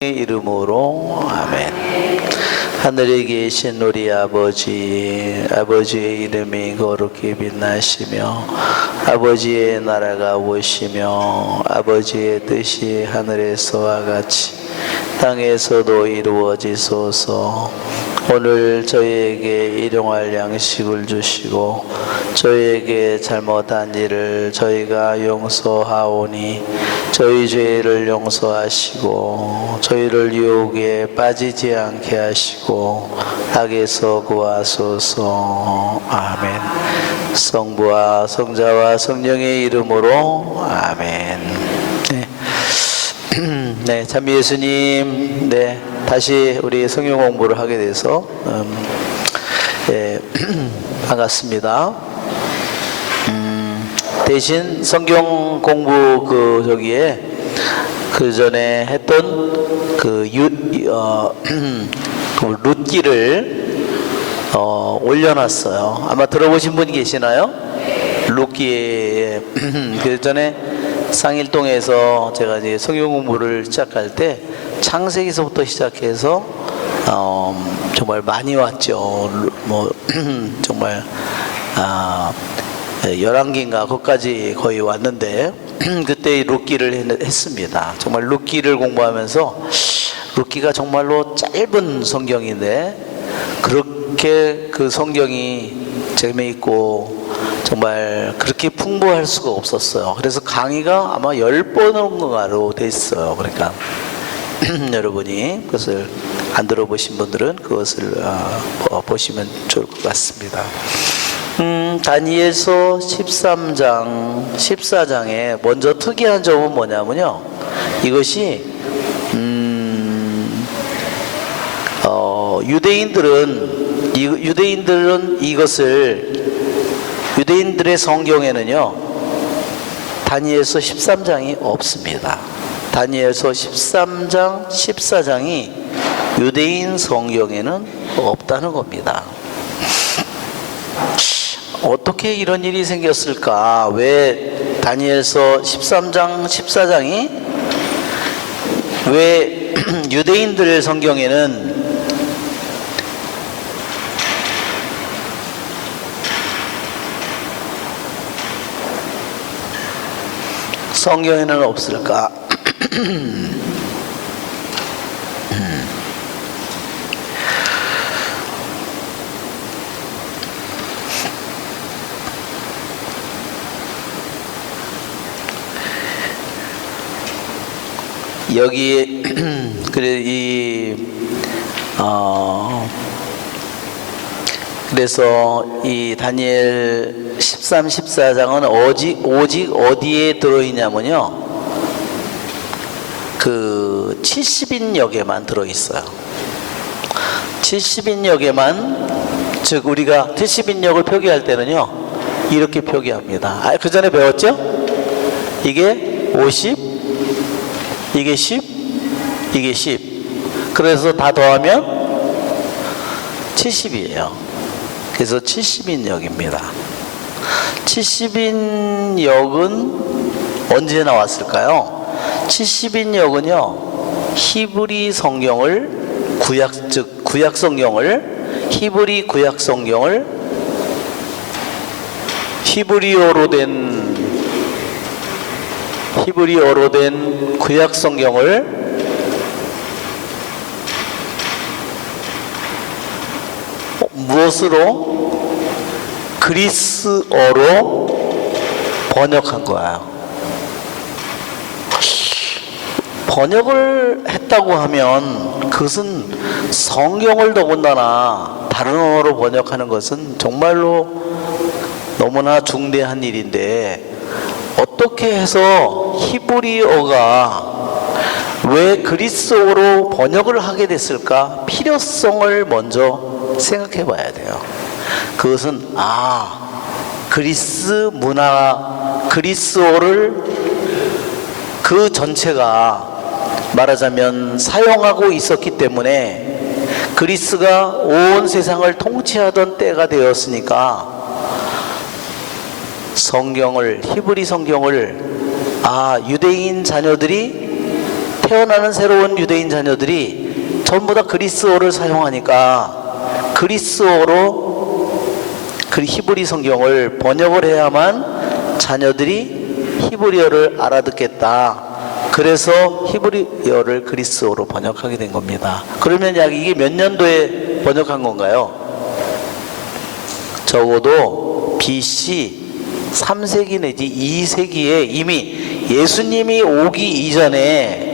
이름으로 아멘. 하늘에 계신 우리 아버지, 아버지의 이름이 거룩히 빛나시며 아버지의 나라가 오시며 아버지의 뜻이 하늘에서와 같이 땅에서도 이루어지소서. 오늘 저희에게 일용할 양식을 주시고 저희에게 잘못한 일을 저희가 용서하오니 저희 죄를 용서하시고 저희를 유혹에 빠지지 않게 하시고 악에서 구하소서. 아멘. 성부와 성자와 성령의 이름으로 아멘. 네, 참 예수님, 네, 다시 우리 성경 공부를 하게 돼서 반갑습니다. 대신 성경 공부 저기에 그 전에 했던 룻기를 올려놨어요. 아마 들어보신 분 계시나요? 룻기에 그 전에 상일동에서 제가 이제 성경 공부를 시작할 때 창세기서부터 시작해서 정말 많이 왔죠. 뭐 정말 열왕기인가 거기까지 거의 왔는데 그때 룻기를 했습니다. 정말 룻기를 공부하면서 룻기가 정말로 짧은 성경인데 그렇게 그 성경이 재미있고 정말 그렇게 풍부할 수가 없었어요. 그래서 강의가 아마 10번인가로 돼 있어요. 그러니까 여러분이 그것을 안 들어보신 분들은 그것을 보시면 좋을 것 같습니다. 다니엘서 14장에 먼저 특이한 점은 뭐냐면요, 이것이 유대인들은 이것을 유대인들의 성경에는요 다니엘서 13장이 없습니다. 다니엘서 13장, 14장이 유대인 성경에는 없다는 겁니다. 어떻게 이런 일이 생겼을까? 왜 다니엘서 13장, 14장이 왜 유대인들 성경에는 성경에는 없을까? 여기에 그래서 이 다니엘 13, 14장은 오직 어디에 들어있냐면요, 그 70인역에만 들어있어요. 70인역에만, 즉 우리가 70인역을 표기할 때는요 이렇게 표기합니다. 그 전에 배웠죠? 이게 50, 이게 10, 이게 10. 그래서 다 더하면 70이에요. 그래서 70인역입니다. 70인역은 언제 나왔을까요? 70인역은요 히브리 성경을 구약 성경을 히브리 구약 성경을 히브리어로 된 구약 성경을 무엇으로? 그리스어로 번역한 거예요. 번역을 했다고 하면 그것은 성경을 더군다나 다른 언어로 번역하는 것은 정말로 너무나 중대한 일인데 어떻게 해서 히브리어가 왜 그리스어로 번역을 하게 됐을까? 필요성을 먼저 생각해 봐야 돼요. 그것은 그리스 문화, 그리스어를 그 전체가 말하자면 사용하고 있었기 때문에 그리스가 온 세상을 통치하던 때가 되었으니까 성경을, 히브리 성경을 유대인 자녀들이 태어나는 새로운 유대인 자녀들이 전부 다 그리스어를 사용하니까 그리스어로 그 히브리 성경을 번역을 해야만 자녀들이 히브리어를 알아듣겠다. 그래서 히브리어를 그리스어로 번역하게 된 겁니다. 그러면 약 이게 몇 년도에 번역한 건가요? 적어도 BC 3세기 내지 2세기에 이미 예수님이 오기 이전에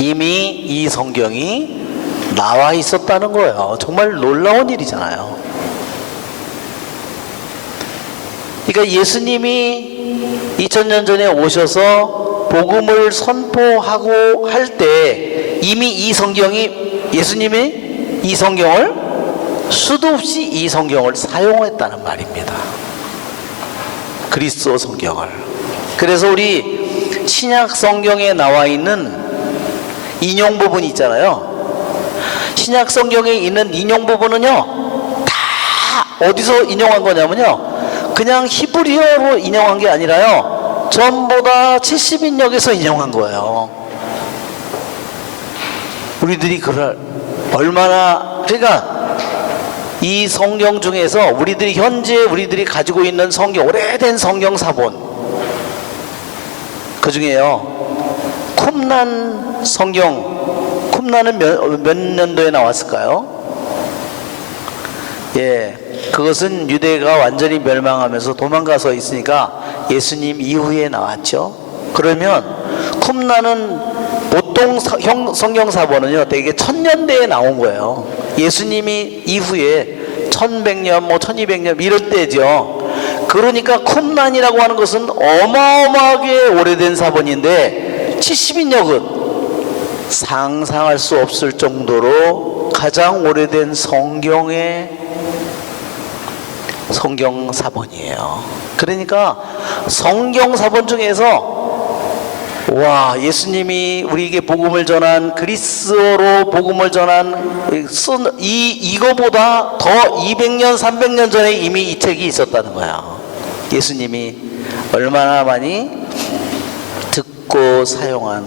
이미 이 성경이 나와 있었다는 거예요. 정말 놀라운 일이잖아요. 그러니까 예수님이 2000년 전에 오셔서 복음을 선포하고 할 때 이미 이 성경이 예수님이 이 성경을 수도 없이 이 성경을 사용했다는 말입니다. 그리스도 성경을. 그래서 우리 신약 성경에 나와 있는 인용 부분이 있잖아요. 신약 성경에 있는 인용 부분은요, 다 어디서 인용한 거냐면요, 그냥 히브리어로 인용한 게 아니라요, 전부 다 70인역에서 인용한 거예요. 우리들이 그걸 얼마나, 그러니까 이 성경 중에서 우리들이 가지고 있는 성경, 오래된 성경 사본, 그 중에요 쿰란 성경, 쿰란은 몇 년도에 나왔을까요? 예, 그것은 유대가 완전히 멸망하면서 도망가서 있으니까 예수님 이후에 나왔죠. 그러면 쿰란은 보통 성경 사본은요 대개 1000년대에 나온 거예요. 예수님이 이후에 1100년, 1200년 이럴 때죠. 그러니까 쿰란이라고 하는 것은 어마어마하게 오래된 사본인데 70인역은 상상할 수 없을 정도로 가장 오래된 성경 사본이에요. 그러니까 성경 사본 중에서 와, 예수님이 우리에게 복음을 전한, 그리스어로 복음을 전한 이거보다 더 200년 300년 전에 이미 이 책이 있었다는 거야. 예수님이 얼마나 많이 듣고 사용한,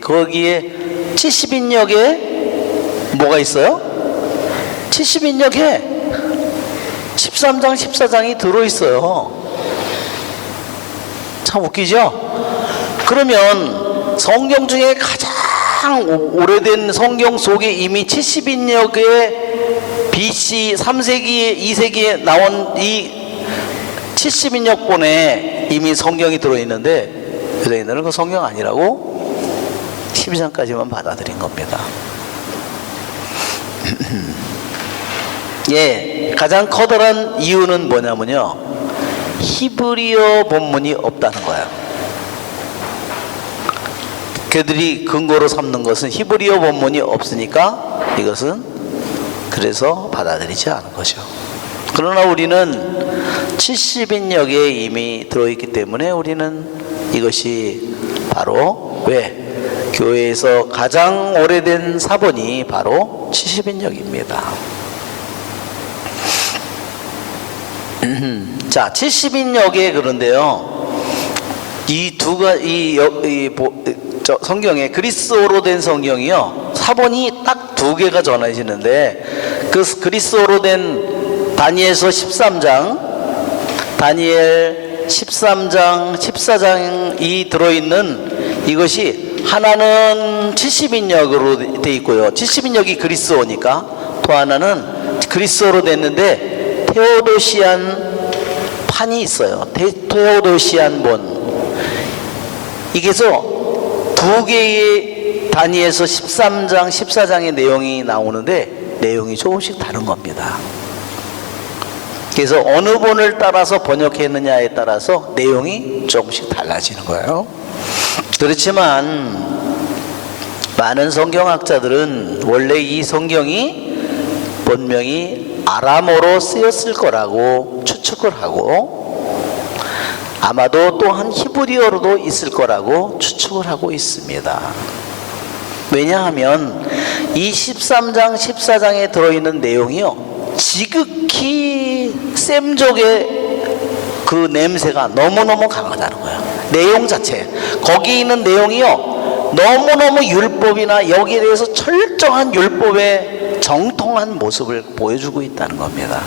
거기에 70인역에 뭐가 있어요? 70인역에 13장 14장이 들어있어요. 참 웃기죠? 그러면 성경 중에 가장 오래된 성경 속에 이미 70인역에 BC 3세기 2세기에 나온 이 70인역본에 이미 성경이 들어있는데 유대인들은 그 성경 아니라고 12장까지만 받아들인 겁니다. 예, 가장 커다란 이유는 뭐냐면요, 히브리어 본문이 없다는 거예요. 그들이 근거로 삼는 것은 히브리어 본문이 없으니까 이것은 그래서 받아들이지 않은 거죠. 그러나 우리는 70인역에 이미 들어있기 때문에 우리는 이것이 바로 왜? 교회에서 가장 오래된 사본이 바로 70인역입니다. 자, 70인역에 그런데요, 성경에 그리스어로 된 성경이요, 사본이 딱 2개가 전해지는데, 그 그리스어로 된 다니엘서 13장, 다니엘 13장, 14장이 들어있는 이것이 하나는 70인역으로 돼 있고요. 70인역이 그리스어니까, 또 하나는 그리스어로 됐는데 테오도시안 판이 있어요. 테오도시안 본. 이게서 2개의 다니엘서 13장, 14장의 내용이 나오는데 내용이 조금씩 다른 겁니다. 그래서 어느 본을 따라서 번역했느냐에 따라서 내용이 조금씩 달라지는 거예요. 그렇지만 많은 성경학자들은 원래 이 성경이 분명히 아람어로 쓰였을 거라고 추측을 하고, 아마도 또한 히브리어로도 있을 거라고 추측을 하고 있습니다. 왜냐하면 이 13장 14장에 들어있는 내용이요, 지극히 셈족의 그 냄새가 너무너무 강하다는 거예요. 내용 자체, 거기 있는 내용이요, 너무너무 율법이나 여기에 대해서 철저한 율법의 정통한 모습을 보여주고 있다는 겁니다.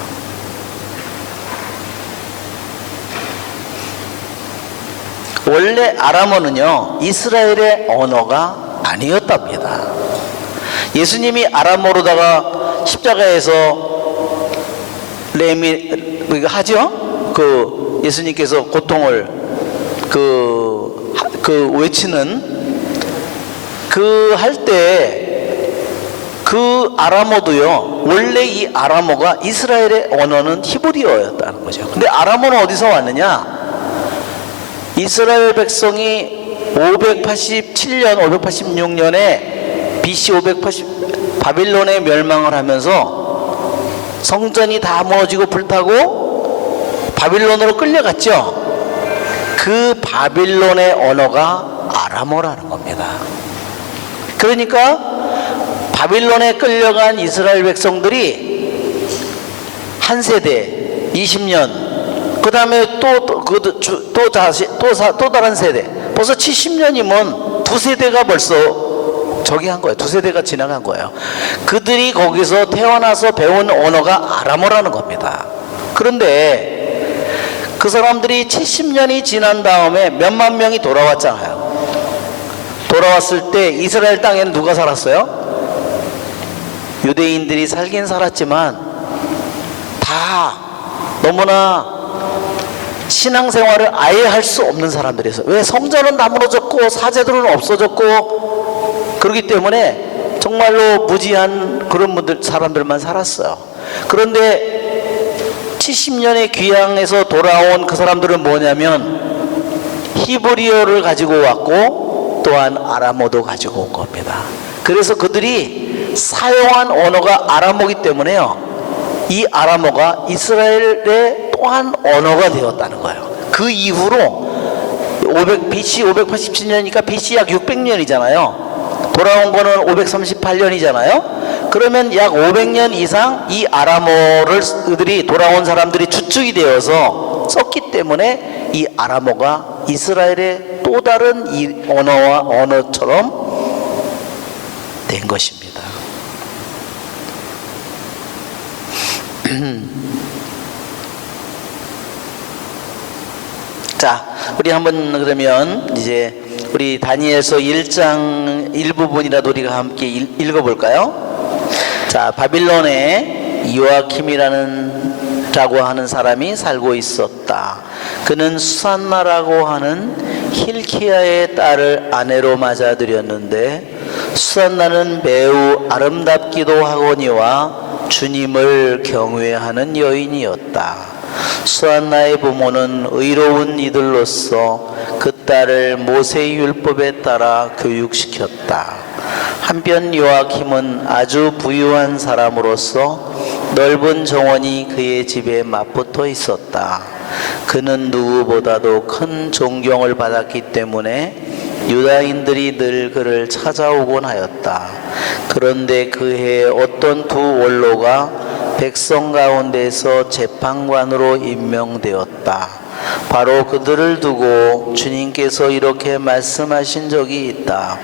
원래 아람어는요, 이스라엘의 언어가 아니었답니다. 예수님이 아람어로다가 십자가에서 하죠? 그 예수님께서 고통을 외치는 할 때 그 아람어도요, 원래 이 아람어가 이스라엘의 언어는 히브리어였다는 거죠. 근데 아람어는 어디서 왔느냐? 이스라엘 백성이 587년, 586년에 BC 580 바빌론에 멸망을 하면서 성전이 다 무너지고 불타고 바빌론으로 끌려갔죠. 그 바빌론의 언어가 아람어라는 겁니다. 그러니까 바빌론에 끌려간 이스라엘 백성들이 한 세대 20년, 그 다음에 또 다른 세대, 벌써 70년이면 두 세대가 벌써 저기 한 거예요. 두 세대가 지나간 거예요. 그들이 거기서 태어나서 배운 언어가 아람어라는 겁니다. 그런데 그 사람들이 70년이 지난 다음에 몇만 명이 돌아왔잖아요. 돌아왔을 때 이스라엘 땅에는 누가 살았어요? 유대인들이 살긴 살았지만 다 너무나 신앙생활을 아예 할 수 없는 사람들이었어요. 왜? 성전은 다 무너졌고 사제들은 없어졌고 그렇기 때문에 정말로 무지한 그런 사람들만 살았어요. 그런데 70년의 귀향에서 돌아온 그 사람들은 뭐냐면 히브리어를 가지고 왔고 또한 아람어도 가지고 온 겁니다. 그래서 그들이 사용한 언어가 아람어이기 때문에요, 이 아람어가 이스라엘의 또한 언어가 되었다는 거예요. 그 이후로 BC 587년이니까 BC 약 600년이잖아요. 돌아온 거는 538년이잖아요. 그러면 약 500년 이상 이 아람어를 그들이 돌아온 사람들이 추측이 되어서 썼기 때문에 이 아람어가 이스라엘의 또 다른 이 언어처럼 된 것입니다. 자, 우리 한번 그러면 이제 우리 다니엘서 1장 일부분이라도 우리가 함께 읽어볼까요? 자, 바빌론에 요아킴이라고 하는 사람이 살고 있었다. 그는 수산나라고 하는 힐키야의 딸을 아내로 맞아들였는데 수산나는 매우 아름답기도 하거니와 주님을 경외하는 여인이었다. 수산나의 부모는 의로운 이들로서 그 딸을 모세의 율법에 따라 교육시켰다. 한편 요아킴은 아주 부유한 사람으로서 넓은 정원이 그의 집에 맞붙어 있었다. 그는 누구보다도 큰 존경을 받았기 때문에 유다인들이 늘 그를 찾아오곤 하였다. 그런데 그해 어떤 두 원로가 백성 가운데서 재판관으로 임명되었다. 바로 그들을 두고 주님께서 이렇게 말씀하신 적이 있다.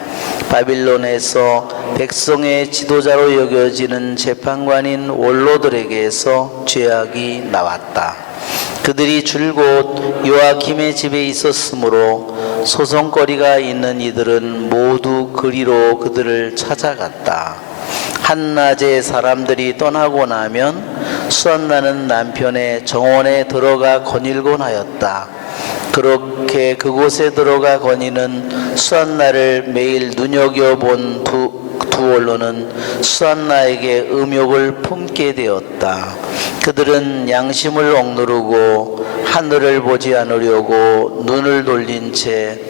바빌론에서 백성의 지도자로 여겨지는 재판관인 원로들에게서 죄악이 나왔다. 그들이 줄곧 요아킴의 집에 있었으므로 소송거리가 있는 이들은 모두 그리로 그들을 찾아갔다. 한낮에 사람들이 떠나고 나면 수산나는 남편의 정원에 들어가 거닐곤 하였다. 그렇게 그곳에 들어가 거니는 수산나를 매일 눈여겨본 두 원로는 수산나에게 음욕을 품게 되었다. 그들은 양심을 억누르고 하늘을 보지 않으려고 눈을 돌린 채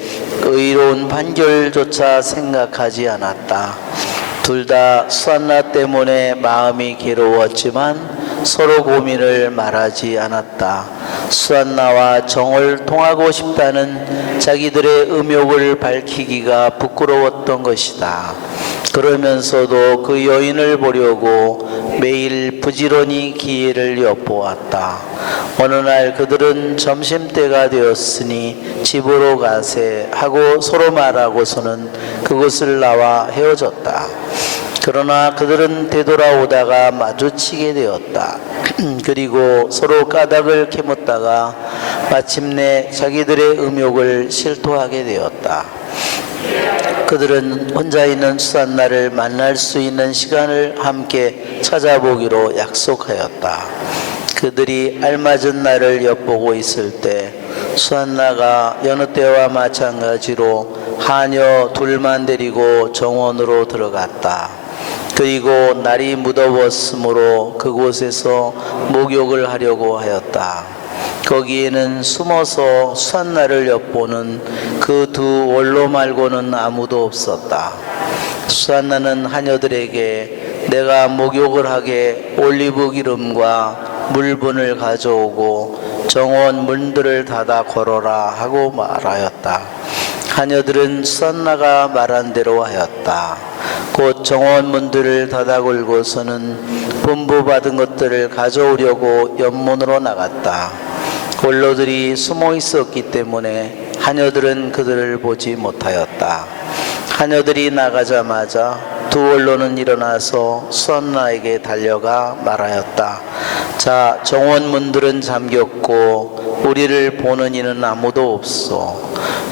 의로운 판결조차 생각하지 않았다. 둘 다 수산나 때문에 마음이 괴로웠지만 서로 고민을 말하지 않았다. 수산나와 정을 통하고 싶다는 자기들의 음욕을 밝히기가 부끄러웠던 것이다. 그러면서도 그 여인을 보려고 매일 부지런히 기회를 엿보았다. 어느 날 그들은 점심때가 되었으니 집으로 가세 하고 서로 말하고서는 그곳을 나와 헤어졌다. 그러나 그들은 되돌아오다가 마주치게 되었다. 그리고 서로 까닭을 캐묻다가 마침내 자기들의 음욕을 실토하게 되었다. 그들은 혼자 있는 수산나를 만날 수 있는 시간을 함께 찾아보기로 약속하였다. 그들이 알맞은 날을 엿보고 있을 때 수산나가 여느 때와 마찬가지로 하녀 둘만 데리고 정원으로 들어갔다. 그리고 날이 무더웠으므로 그곳에서 목욕을 하려고 하였다. 거기에는 숨어서 수산나를 엿보는 그 두 원로 말고는 아무도 없었다. 수산나는 하녀들에게 내가 목욕을 하게 올리브 기름과 물분을 가져오고 정원 문들을 닫아 걸어라 하고 말하였다. 하녀들은 수산나가 말한 대로 하였다. 곧 정원 문들을 닫아 걸고서는 분부받은 것들을 가져오려고 연문으로 나갔다. 원로들이 숨어 있었기 때문에 하녀들은 그들을 보지 못하였다. 하녀들이 나가자마자 두 원로는 일어나서 수산나에게 달려가 말하였다. 자, 정원 문들은 잠겼고 우리를 보는 이는 아무도 없소.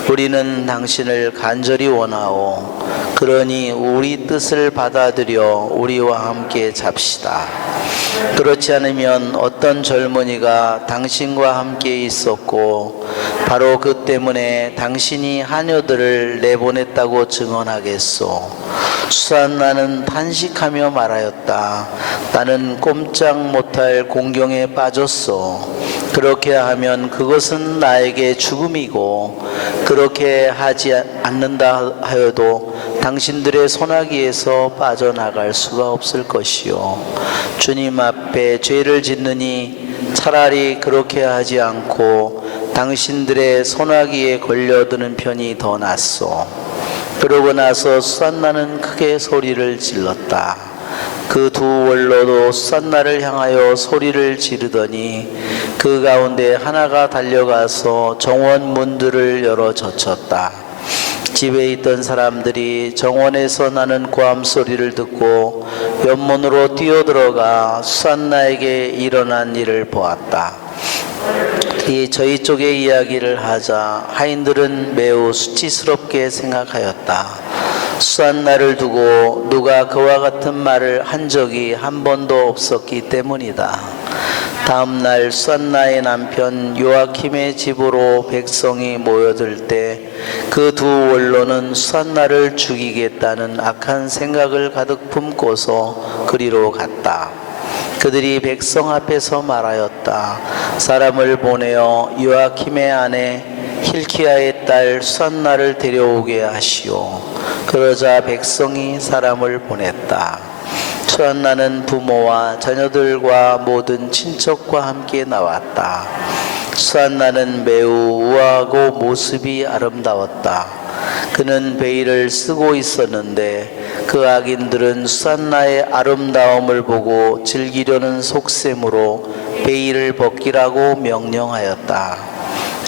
우리는 당신을 간절히 원하오. 그러니 우리 뜻을 받아들여 우리와 함께 잡시다. 그렇지 않으면 어떤 젊은이가 당신과 함께 있었고 바로 그 때문에 당신이 하녀들을 내보냈다고 증언하겠소. 수산나는 탄식하며 말하였다. 나는 꼼짝 못할 공경에 빠졌소. 그렇게 하면 그것은 나에게 죽음이고 그렇게 하지 않는다 하여도 당신들의 손아귀에서 빠져나갈 수가 없을 것이요. 주님 앞에 죄를 짓느니 차라리 그렇게 하지 않고 당신들의 손아귀에 걸려드는 편이 더 낫소. 그러고 나서 수산나는 크게 소리를 질렀다. 그 두 원로도 수산나를 향하여 소리를 지르더니 그 가운데 하나가 달려가서 정원 문들을 열어 젖혔다. 집에 있던 사람들이 정원에서 나는 고함 소리를 듣고 연문으로 뛰어들어가 수산나에게 일어난 일을 보았다. 저희 쪽의 이야기를 하자 하인들은 매우 수치스럽게 생각하였다. 수산나를 두고 누가 그와 같은 말을 한 적이 한 번도 없었기 때문이다. 다음 날 수산나의 남편 요아킴의 집으로 백성이 모여들 때 그 두 원로는 수산나를 죽이겠다는 악한 생각을 가득 품고서 그리로 갔다. 그들이 백성 앞에서 말하였다. 사람을 보내어 요아킴의 아내 힐키야의 딸 수산나를 데려오게 하시오. 그러자 백성이 사람을 보냈다. 수산나는 부모와 자녀들과 모든 친척과 함께 나왔다. 수산나는 매우 우아하고 모습이 아름다웠다. 그는 베일을 쓰고 있었는데 그 악인들은 수산나의 아름다움을 보고 즐기려는 속셈으로 베일을 벗기라고 명령하였다.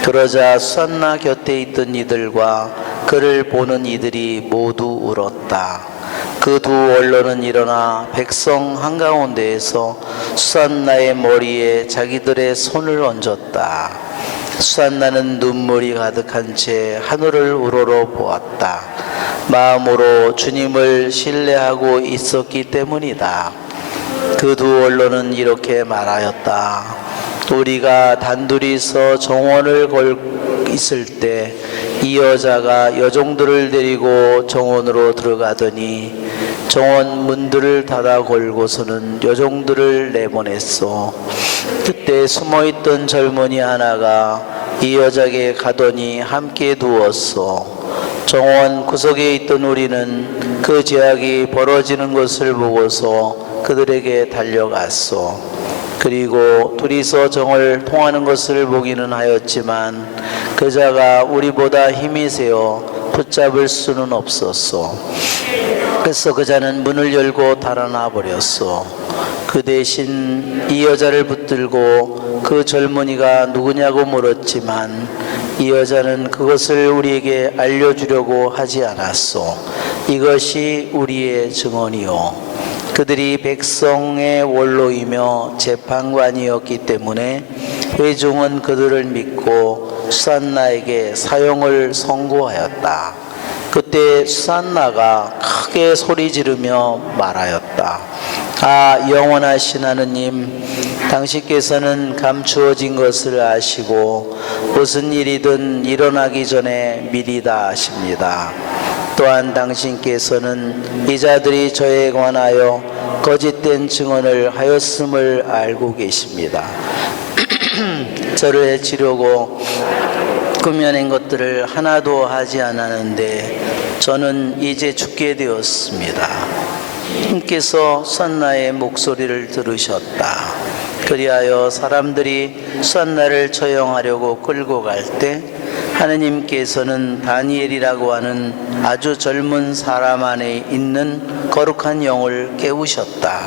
그러자 수산나 곁에 있던 이들과 그를 보는 이들이 모두 울었다. 그 두 원로는 일어나 백성 한가운데에서 수산나의 머리에 자기들의 손을 얹었다. 수산나는 눈물이 가득한 채 하늘을 우러러 보았다. 마음으로 주님을 신뢰하고 있었기 때문이다. 그 두 원로는 이렇게 말하였다. 우리가 단둘이서 정원을 걸 있을 때 이 여자가 여종들을 데리고 정원으로 들어가더니 정원 문들을 닫아 걸고서는 여종들을 내보냈소. 그때 숨어있던 젊은이 하나가 이 여자에게 가더니 함께 누웠소. 정원 구석에 있던 우리는 그 죄악이 벌어지는 것을 보고서 그들에게 달려갔소. 그리고 둘이서 정을 통하는 것을 보기는 하였지만 그자가 우리보다 힘이 세어 붙잡을 수는 없었소. 그래서 그자는 문을 열고 달아나 버렸소. 그 대신 이 여자를 붙들고 그 젊은이가 누구냐고 물었지만 이 여자는 그것을 우리에게 알려주려고 하지 않았소. 이것이 우리의 증언이요. 그들이 백성의 원로이며 재판관이었기 때문에 회중은 그들을 믿고 수산나에게 사형을 선고하였다. 그때 수산나가 크게 소리 지르며 말하였다. 아, 영원하신 하느님, 당신께서는 감추어진 것을 아시고 무슨 일이든 일어나기 전에 미리 다 아십니다. 또한 당신께서는 이 자들이 저에 관하여 거짓된 증언을 하였음을 알고 계십니다. 저를 해치려고 꾸며낸 것들을 하나도 하지 않았는데 저는 이제 죽게 되었습니다. 주님께서 수산나의 목소리를 들으셨다. 그리하여 사람들이 수산나를 처형하려고 끌고 갈 때 하느님께서는 다니엘이라고 하는 아주 젊은 사람 안에 있는 거룩한 영을 깨우셨다.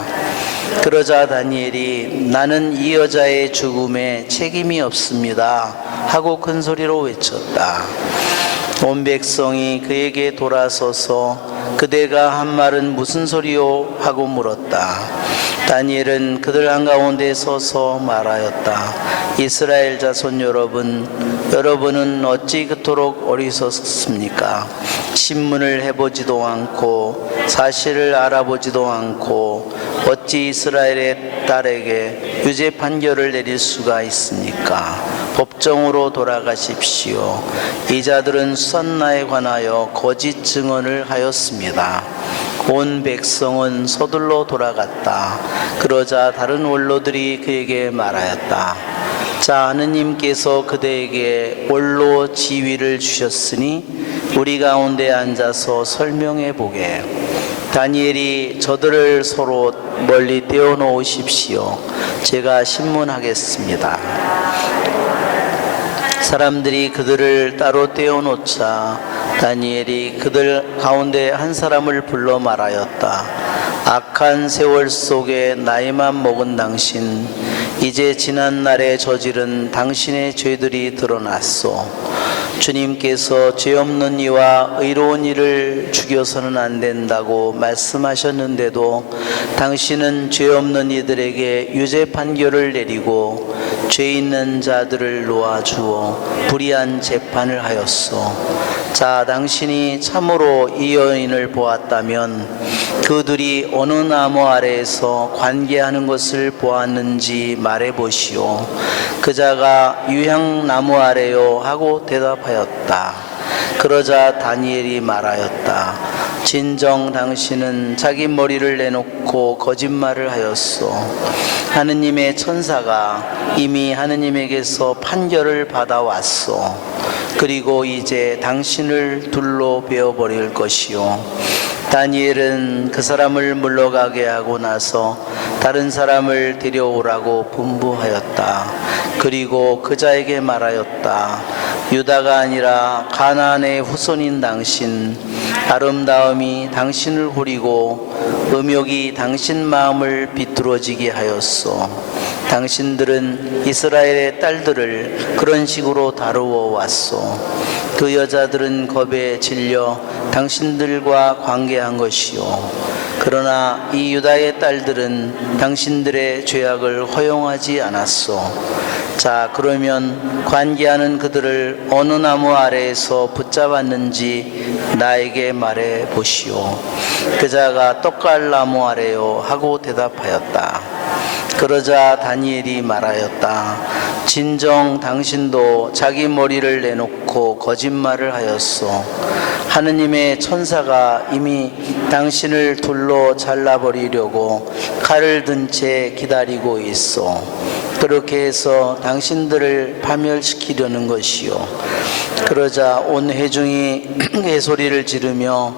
그러자 다니엘이 나는 이 여자의 죽음에 책임이 없습니다 하고 큰 소리로 외쳤다. 온 백성이 그에게 돌아서서 그대가 한 말은 무슨 소리요? 하고 물었다. 다니엘은 그들 한가운데 서서 말하였다. 이스라엘 자손 여러분, 여러분은 어찌 그토록 어리석습니까? 신문을 해보지도 않고 사실을 알아보지도 않고 어찌 이스라엘의 딸에게 유죄 판결을 내릴 수가 있습니까? 법정으로 돌아가십시오. 이 자들은 수산나에 관하여 거짓 증언을 하였습니다. 온 백성은 서둘러 돌아갔다. 그러자 다른 원로들이 그에게 말하였다. 자, 하느님께서 그대에게 원로 지위를 주셨으니 우리 가운데 앉아서 설명해 보게. 다니엘이 저들을 서로 멀리 떼어놓으십시오. 제가 신문하겠습니다. 사람들이 그들을 따로 떼어놓자 다니엘이 그들 가운데 한 사람을 불러 말하였다. 악한 세월 속에 나이만 먹은 당신, 이제 지난 날에 저지른 당신의 죄들이 드러났소. 주님께서 죄 없는 이와 의로운 이를 죽여서는 안 된다고 말씀하셨는데도 당신은 죄 없는 이들에게 유죄 판결을 내리고 죄 있는 자들을 놓아주어 불의한 재판을 하였소. 자, 당신이 참으로 이 여인을 보았다면 그들이 어느 나무 아래에서 관계하는 것을 보았는지 말해보시오. 그자가 유향나무 아래요 하고 대답하였다. 그러자 다니엘이 말하였다. 진정 당신은 자기 머리를 내놓고 거짓말을 하였소. 하느님의 천사가 이미 하느님에게서 판결을 받아왔소. 그리고 이제 당신을 둘로 베어버릴 것이요. 다니엘은 그 사람을 물러가게 하고 나서 다른 사람을 데려오라고 분부하였다. 그리고 그자에게 말하였다. 유다가 아니라 가나안의 후손인 당신, 아름다움이 당신을 후리고 음욕이 당신 마음을 비뚤어지게 하였소. 당신들은 이스라엘의 딸들을 그런 식으로 다루어 왔소. 그 여자들은 겁에 질려 당신들과 관계한 것이요. 그러나 이 유다의 딸들은 당신들의 죄악을 허용하지 않았소. 자, 그러면 관계하는 그들을 어느 나무 아래에서 붙잡았는지 나에게 말해 보시오. 그자가 떡갈나무 아래요 하고 대답하였다. 그러자 다니엘이 말하였다. 진정 당신도 자기 머리를 내놓고 거짓말을 하였소. 하느님의 천사가 이미 당신을 둘로 잘라버리려고 칼을 든 채 기다리고 있어. 그렇게 해서 당신들을 파멸시키려는 것이요. 그러자 온 회중이 개소리를 지르며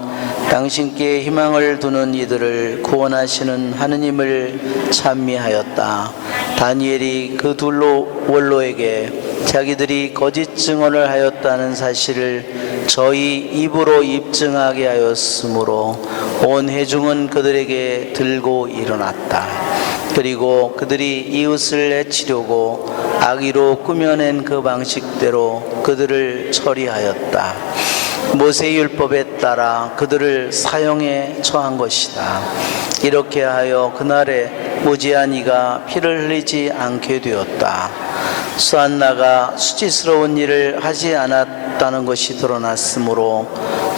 당신께 희망을 두는 이들을 구원하시는 하느님을 찬미하였다. 다니엘이 그 둘로 원로에게 자기들이 거짓 증언을 하였다는 사실을 저희 입으로 입증하게 하였으므로 온 회중은 그들에게 들고 일어났다. 그리고 그들이 이웃을 해치려고 악의로 꾸며낸 그 방식대로 그들을 처리하였다. 모세율법에 따라 그들을 사형에 처한 것이다. 이렇게 하여 그날에 무지한 이가 피를 흘리지 않게 되었다. 수안나가 수치스러운 일을 하지 않았다는 것이 드러났으므로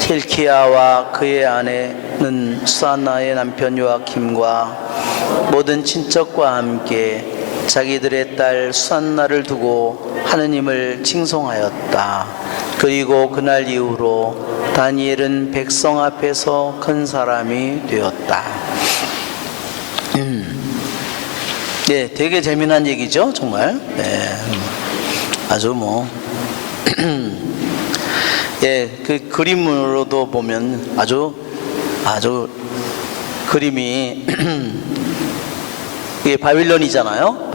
힐키야와 그의 아내는 수안나의 남편 요아킴과 모든 친척과 함께 자기들의 딸 수안나를 두고 하느님을 칭송하였다. 그리고 그날 이후로 다니엘은 백성 앞에서 큰 사람이 되었다. 네, 되게 재미난 얘기죠, 정말. 네, 아주 뭐, 예, 그 그림으로도 보면 아주 그림이 이게 바빌론이잖아요.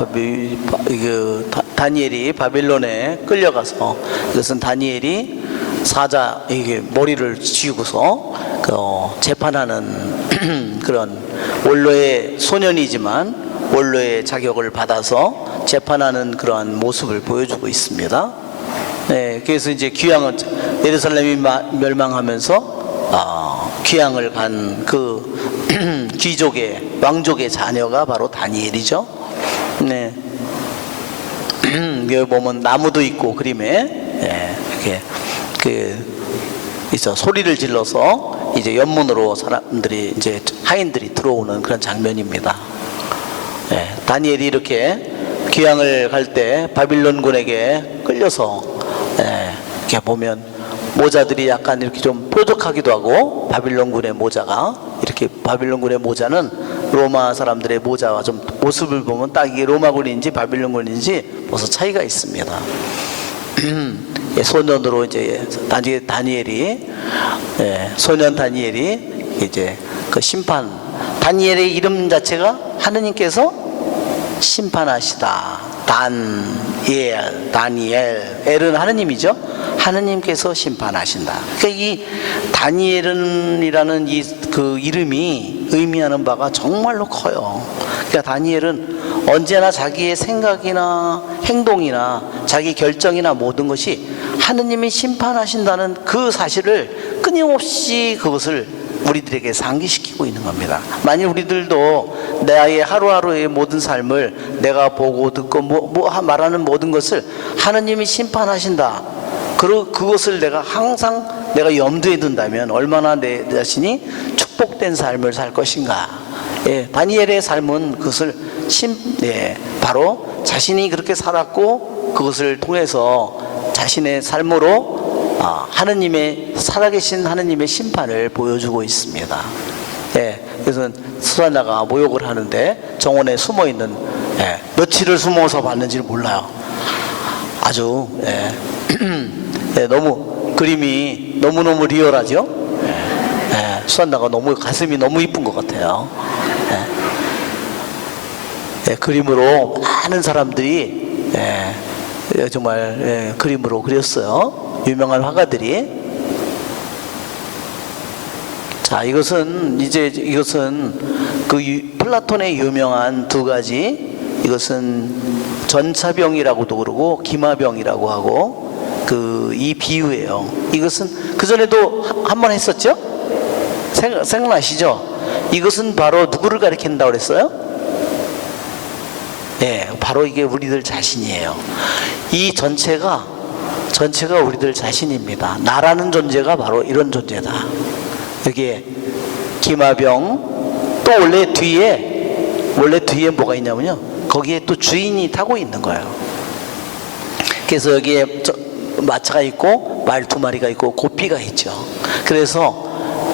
다니엘이 바빌론에 끌려가서 이것은 다니엘이 사자 이게 머리를 쥐고서 재판하는 그런 원로의 소년이지만 원로의 자격을 받아서 재판하는 그러한 모습을 보여주고 있습니다. 네, 그래서 이제 귀향은 예루살렘이 멸망하면서 귀향을 간 그 귀족의 왕족의 자녀가 바로 다니엘이죠. 네, 여기 보면 나무도 있고 그림에 네, 이렇게 있어 소리를 질러서 이제 연문으로 사람들이 이제 하인들이 들어오는 그런 장면입니다. 네, 다니엘이 이렇게 귀향을 갈 때 바빌론군에게 끌려서 이렇게 보면 모자들이 약간 이렇게 좀 뾰족하기도 하고 바빌론군의 모자가 이렇게 바빌론군의 모자는 로마 사람들의 모자와 좀 모습을 보면 딱 이게 로마군인지 바빌론군인지 벌써 차이가 있습니다. 소년으로 이제 다니엘이 소년 다니엘이 이제 그 심판 다니엘의 이름 자체가 하느님께서 심판하시다. 다니엘, 엘은 하느님이죠. 하느님께서 심판하신다. 그러니까 이 다니엘은이라는 그 이름이 의미하는 바가 정말로 커요. 그러니까 다니엘은 언제나 자기의 생각이나 행동이나 자기 결정이나 모든 것이 하느님이 심판하신다는 그 사실을 끊임없이 그것을 우리들에게 상기시키고 있는 겁니다. 만일 우리들도 나의 하루하루의 모든 삶을 내가 보고 듣고 말하는 모든 것을 하느님이 심판하신다. 그리고 그것을 내가 항상 내가 염두에 둔다면 얼마나 내 자신이 축복된 삶을 살 것인가. 다니엘의 삶은 그것을 바로 자신이 그렇게 살았고 그것을 통해서 자신의 삶으로 하느님의 살아계신 하느님의 심판을 보여주고 있습니다. 그래서 수산나가 모욕을 하는데 정원에 숨어 있는 며칠을 숨어서 봤는지를 몰라요. 아주 너무 그림이 너무너무 리얼하죠. 수산나가 너무 가슴이 너무 이쁜 것 같아요. 그림으로 많은 사람들이 정말 그림으로 그렸어요. 유명한 화가들이. 자, 이것은 그 플라톤의 유명한 두 가지, 이것은 전차병이라고도 그러고 기마병이라고 하고 이 비유예요. 이것은 그 전에도 한 번 했었죠? 생각나시죠? 이것은 바로 누구를 가리킨다고 그랬어요? 바로 이게 우리들 자신이에요. 이 전체가 우리들 자신입니다. 나라는 존재가 바로 이런 존재다. 여기에 기마병, 또 원래 뒤에 뭐가 있냐면요, 거기에 또 주인이 타고 있는 거예요. 그래서 여기에 마차가 있고 말 2마리가 있고 고삐가 있죠. 그래서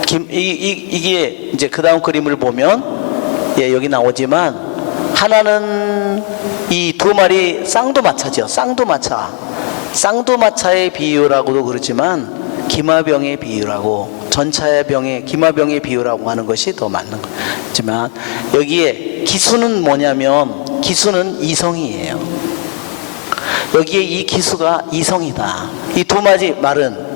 이게 이제 그 다음 그림을 보면 여기 나오지만 하나는 이 2마리 쌍두마차죠. 쌍두마차의 비유라고도 그러지만 기마병의 비유라고, 전차의 병의 기마병의 비유라고 하는 것이 더 맞는 거지만, 여기에 기수는 뭐냐면 기수는 이성이에요. 여기에 이 기수가 이성이다. 이 2마리 말은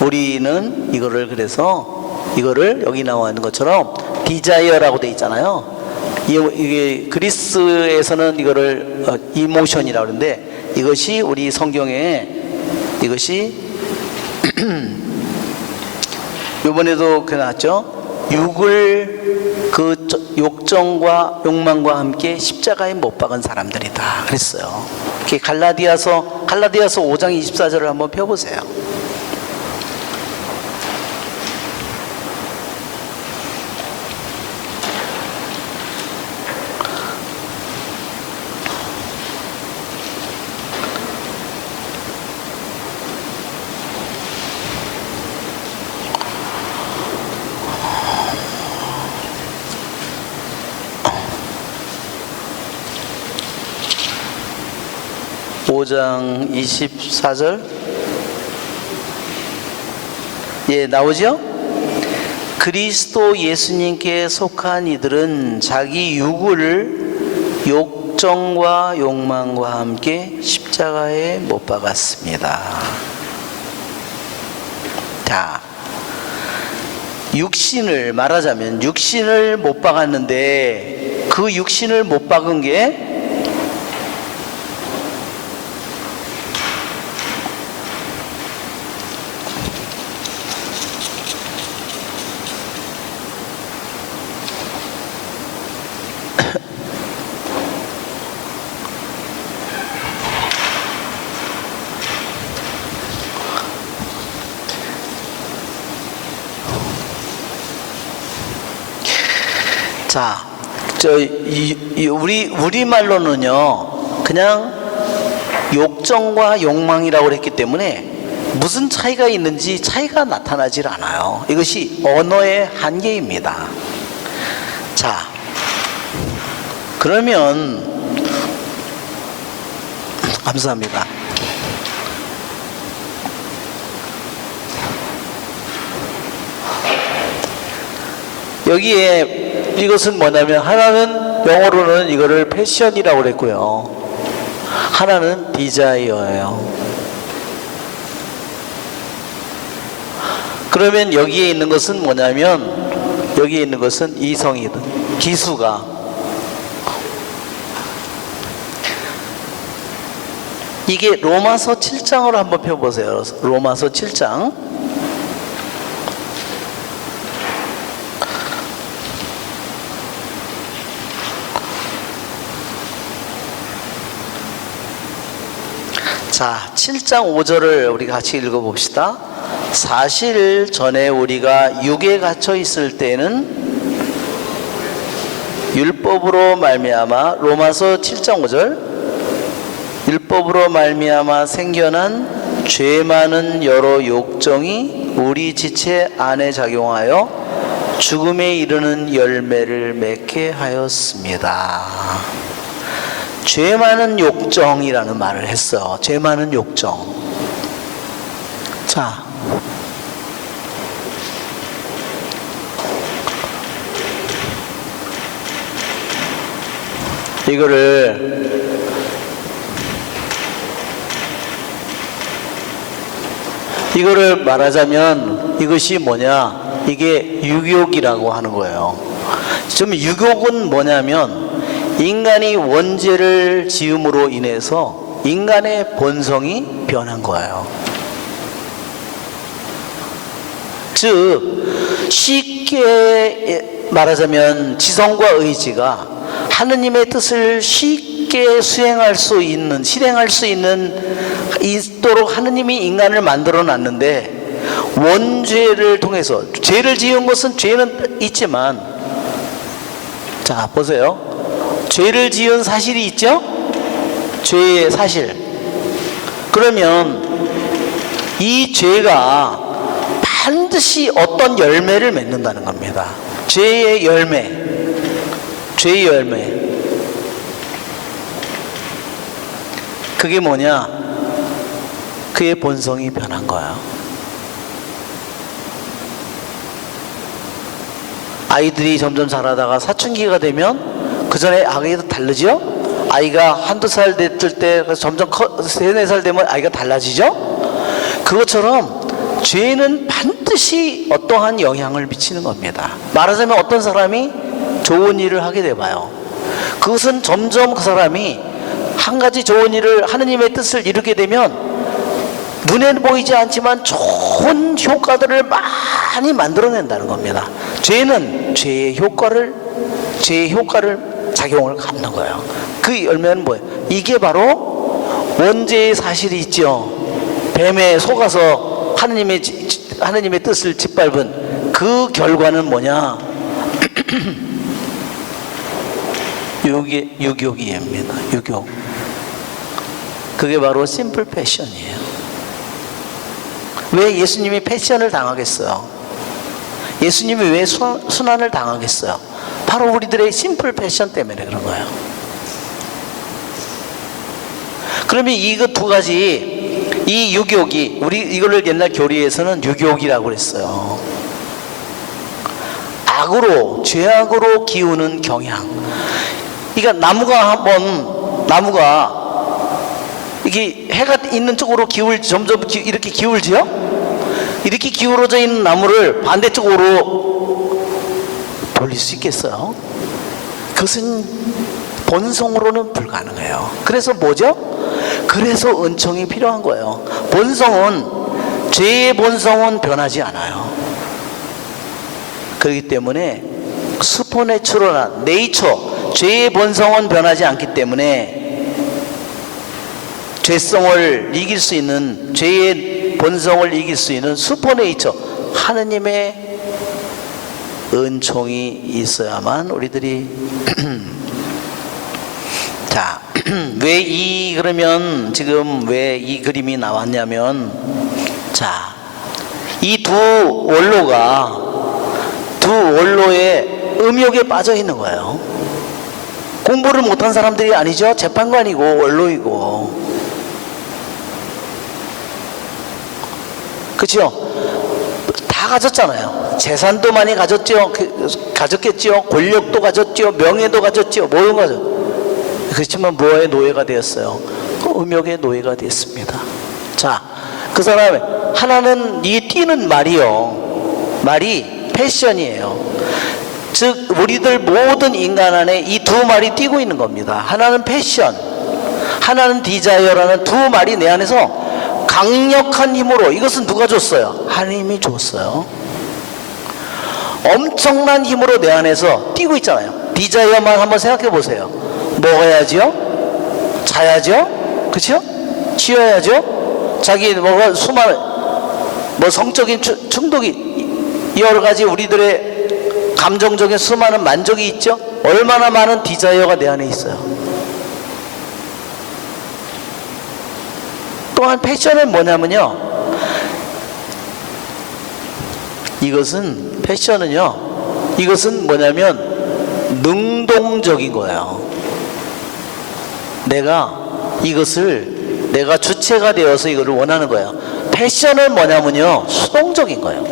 우리는 이거를 그래서 이거를 여기 나와 있는 것처럼 디자이어라고 돼 있잖아요. 이게 그리스에서는 이거를 이모션이라고 하는데, 이것이 우리 성경에 이것이 이번에도 그 나왔죠. 육을 그 욕정과 욕망과 함께 십자가에 못 박은 사람들이다 그랬어요. 갈라디아서 5장 24절을 한번 펴보세요. 오 장 24절 나오죠? 그리스도 예수님께 속한 이들은 자기 육을 욕정과 욕망과 함께 십자가에 못 박았습니다. 자, 육신을 말하자면 육신을 못 박았는데, 그 육신을 못 박은 게 자, 우리말로는요, 그냥 욕정과 욕망이라고 그랬기 때문에 무슨 차이가 있는지 차이가 나타나질 않아요. 이것이 언어의 한계입니다. 자, 그러면, 감사합니다. 여기에 이것은 뭐냐면, 하나는 영어로는 이거를 패션이라고 그랬고요, 하나는 디자이어예요. 그러면 여기에 있는 것은 뭐냐면, 여기에 있는 것은 이성이든 기수가 이게 로마서 7장으로 한번 펴보세요. 로마서 7장. 자, 7장 5절을 우리 같이 읽어봅시다. 사실 전에 우리가 육에 갇혀 있을 때는 율법으로 말미암아, 로마서 7장 5절, 율법으로 말미암아 생겨난 죄 많은 여러 욕정이 우리 지체 안에 작용하여 죽음에 이르는 열매를 맺게 하였습니다. 죄 많은 욕정이라는 말을 했어. 죄 많은 욕정. 자, 이거를 말하자면 이것이 뭐냐, 이게 유욕이라고 하는 거예요. 좀 유욕은 뭐냐면, 인간이 원죄를 지음으로 인해서 인간의 본성이 변한 거예요. 즉, 쉽게 말하자면 지성과 의지가 하느님의 뜻을 쉽게 실행할 수 있는 있도록 하느님이 인간을 만들어 놨는데, 원죄를 통해서, 죄를 지은 것은 죄는 있지만, 자 보세요. 죄를 지은 사실이 있죠? 죄의 사실. 그러면 이 죄가 반드시 어떤 열매를 맺는다는 겁니다. 죄의 열매. 죄의 열매. 그게 뭐냐? 그의 본성이 변한 거야. 아이들이 점점 자라다가 사춘기가 되면, 그 전에 아기도 다르죠? 아이가 한두 살 됐을 때 점점 3, 4살 되면 아이가 달라지죠? 그것처럼 죄는 반드시 어떠한 영향을 미치는 겁니다. 말하자면 어떤 사람이 좋은 일을 하게 돼봐요. 그것은 점점 그 사람이 한 가지 좋은 일을, 하느님의 뜻을 이루게 되면 눈에는 보이지 않지만 좋은 효과들을 많이 만들어낸다는 겁니다. 죄는 죄의 효과를 작용을 갖는 거예요. 그 열매는 뭐예요? 이게 바로 원죄의 사실이 있죠. 뱀에 속아서 하느님의 뜻을 짓밟은 그 결과는 뭐냐? 유욕입니다. 유욕. 그게 바로 심플 패션이에요. 왜 예수님이 패션을 당하겠어요? 예수님이 왜 순환을 당하겠어요? 바로 우리들의 심플 패션 때문에 그런 거예요. 그러면 이거 두 가지, 이 유욕이, 우리 이거를 옛날 교리에서는 유욕이라고 그랬어요. 악으로, 죄악으로 기우는 경향. 그러니까 나무가 이게 해가 있는 쪽으로 점점 이렇게 기울지요? 이렇게 기울어져 있는 나무를 반대쪽으로 돌릴 수 있겠어요? 그것은 본성으로는 불가능해요. 그래서 뭐죠? 그래서 은총이 필요한 거예요. 죄의 본성은 변하지 않아요. 그렇기 때문에 슈퍼내추럴한 네이처, 죄의 본성은 변하지 않기 때문에 죄의 본성을 이길 수 있는 슈퍼네이처, 하느님의 은총이 있어야만 우리들이 자, 지금 왜 이 그림이 나왔냐면, 자, 이 두 원로의 음욕에 빠져 있는 거예요. 공부를 못한 사람들이 아니죠. 재판관이고 원로이고. 그렇죠? 다 가졌잖아요. 재산도 많이 가졌겠죠. 권력도 가졌죠. 명예도 가졌죠. 모든 거죠. 그렇지만 뭐의 노예가 되었어요? 음욕의 노예가 되었습니다. 자, 그 사람의 하나는 이 뛰는 말이 패션이에요. 즉 우리들 모든 인간 안에 이 두 말이 뛰고 있는 겁니다. 하나는 패션, 하나는 디자이어라는 두 말이 내 안에서 강력한 힘으로, 이것은 누가 줬어요? 하나님이 줬어요. 엄청난 힘으로 내 안에서 뛰고 있잖아요. 디자이어만 한번 생각해 보세요. 먹어야죠, 자야죠, 그렇죠? 치워야죠. 자기 뭐가 수많은 성적인 충동이, 여러 가지 우리들의 감정적인 수많은 만족이 있죠. 얼마나 많은 디자이어가 내 안에 있어요. 또한 패션은 뭐냐면요, 이것은 뭐냐면 능동적인 거예요. 내가 주체가 되어서 이거를 원하는 거예요. 패션은 뭐냐면요, 수동적인 거예요.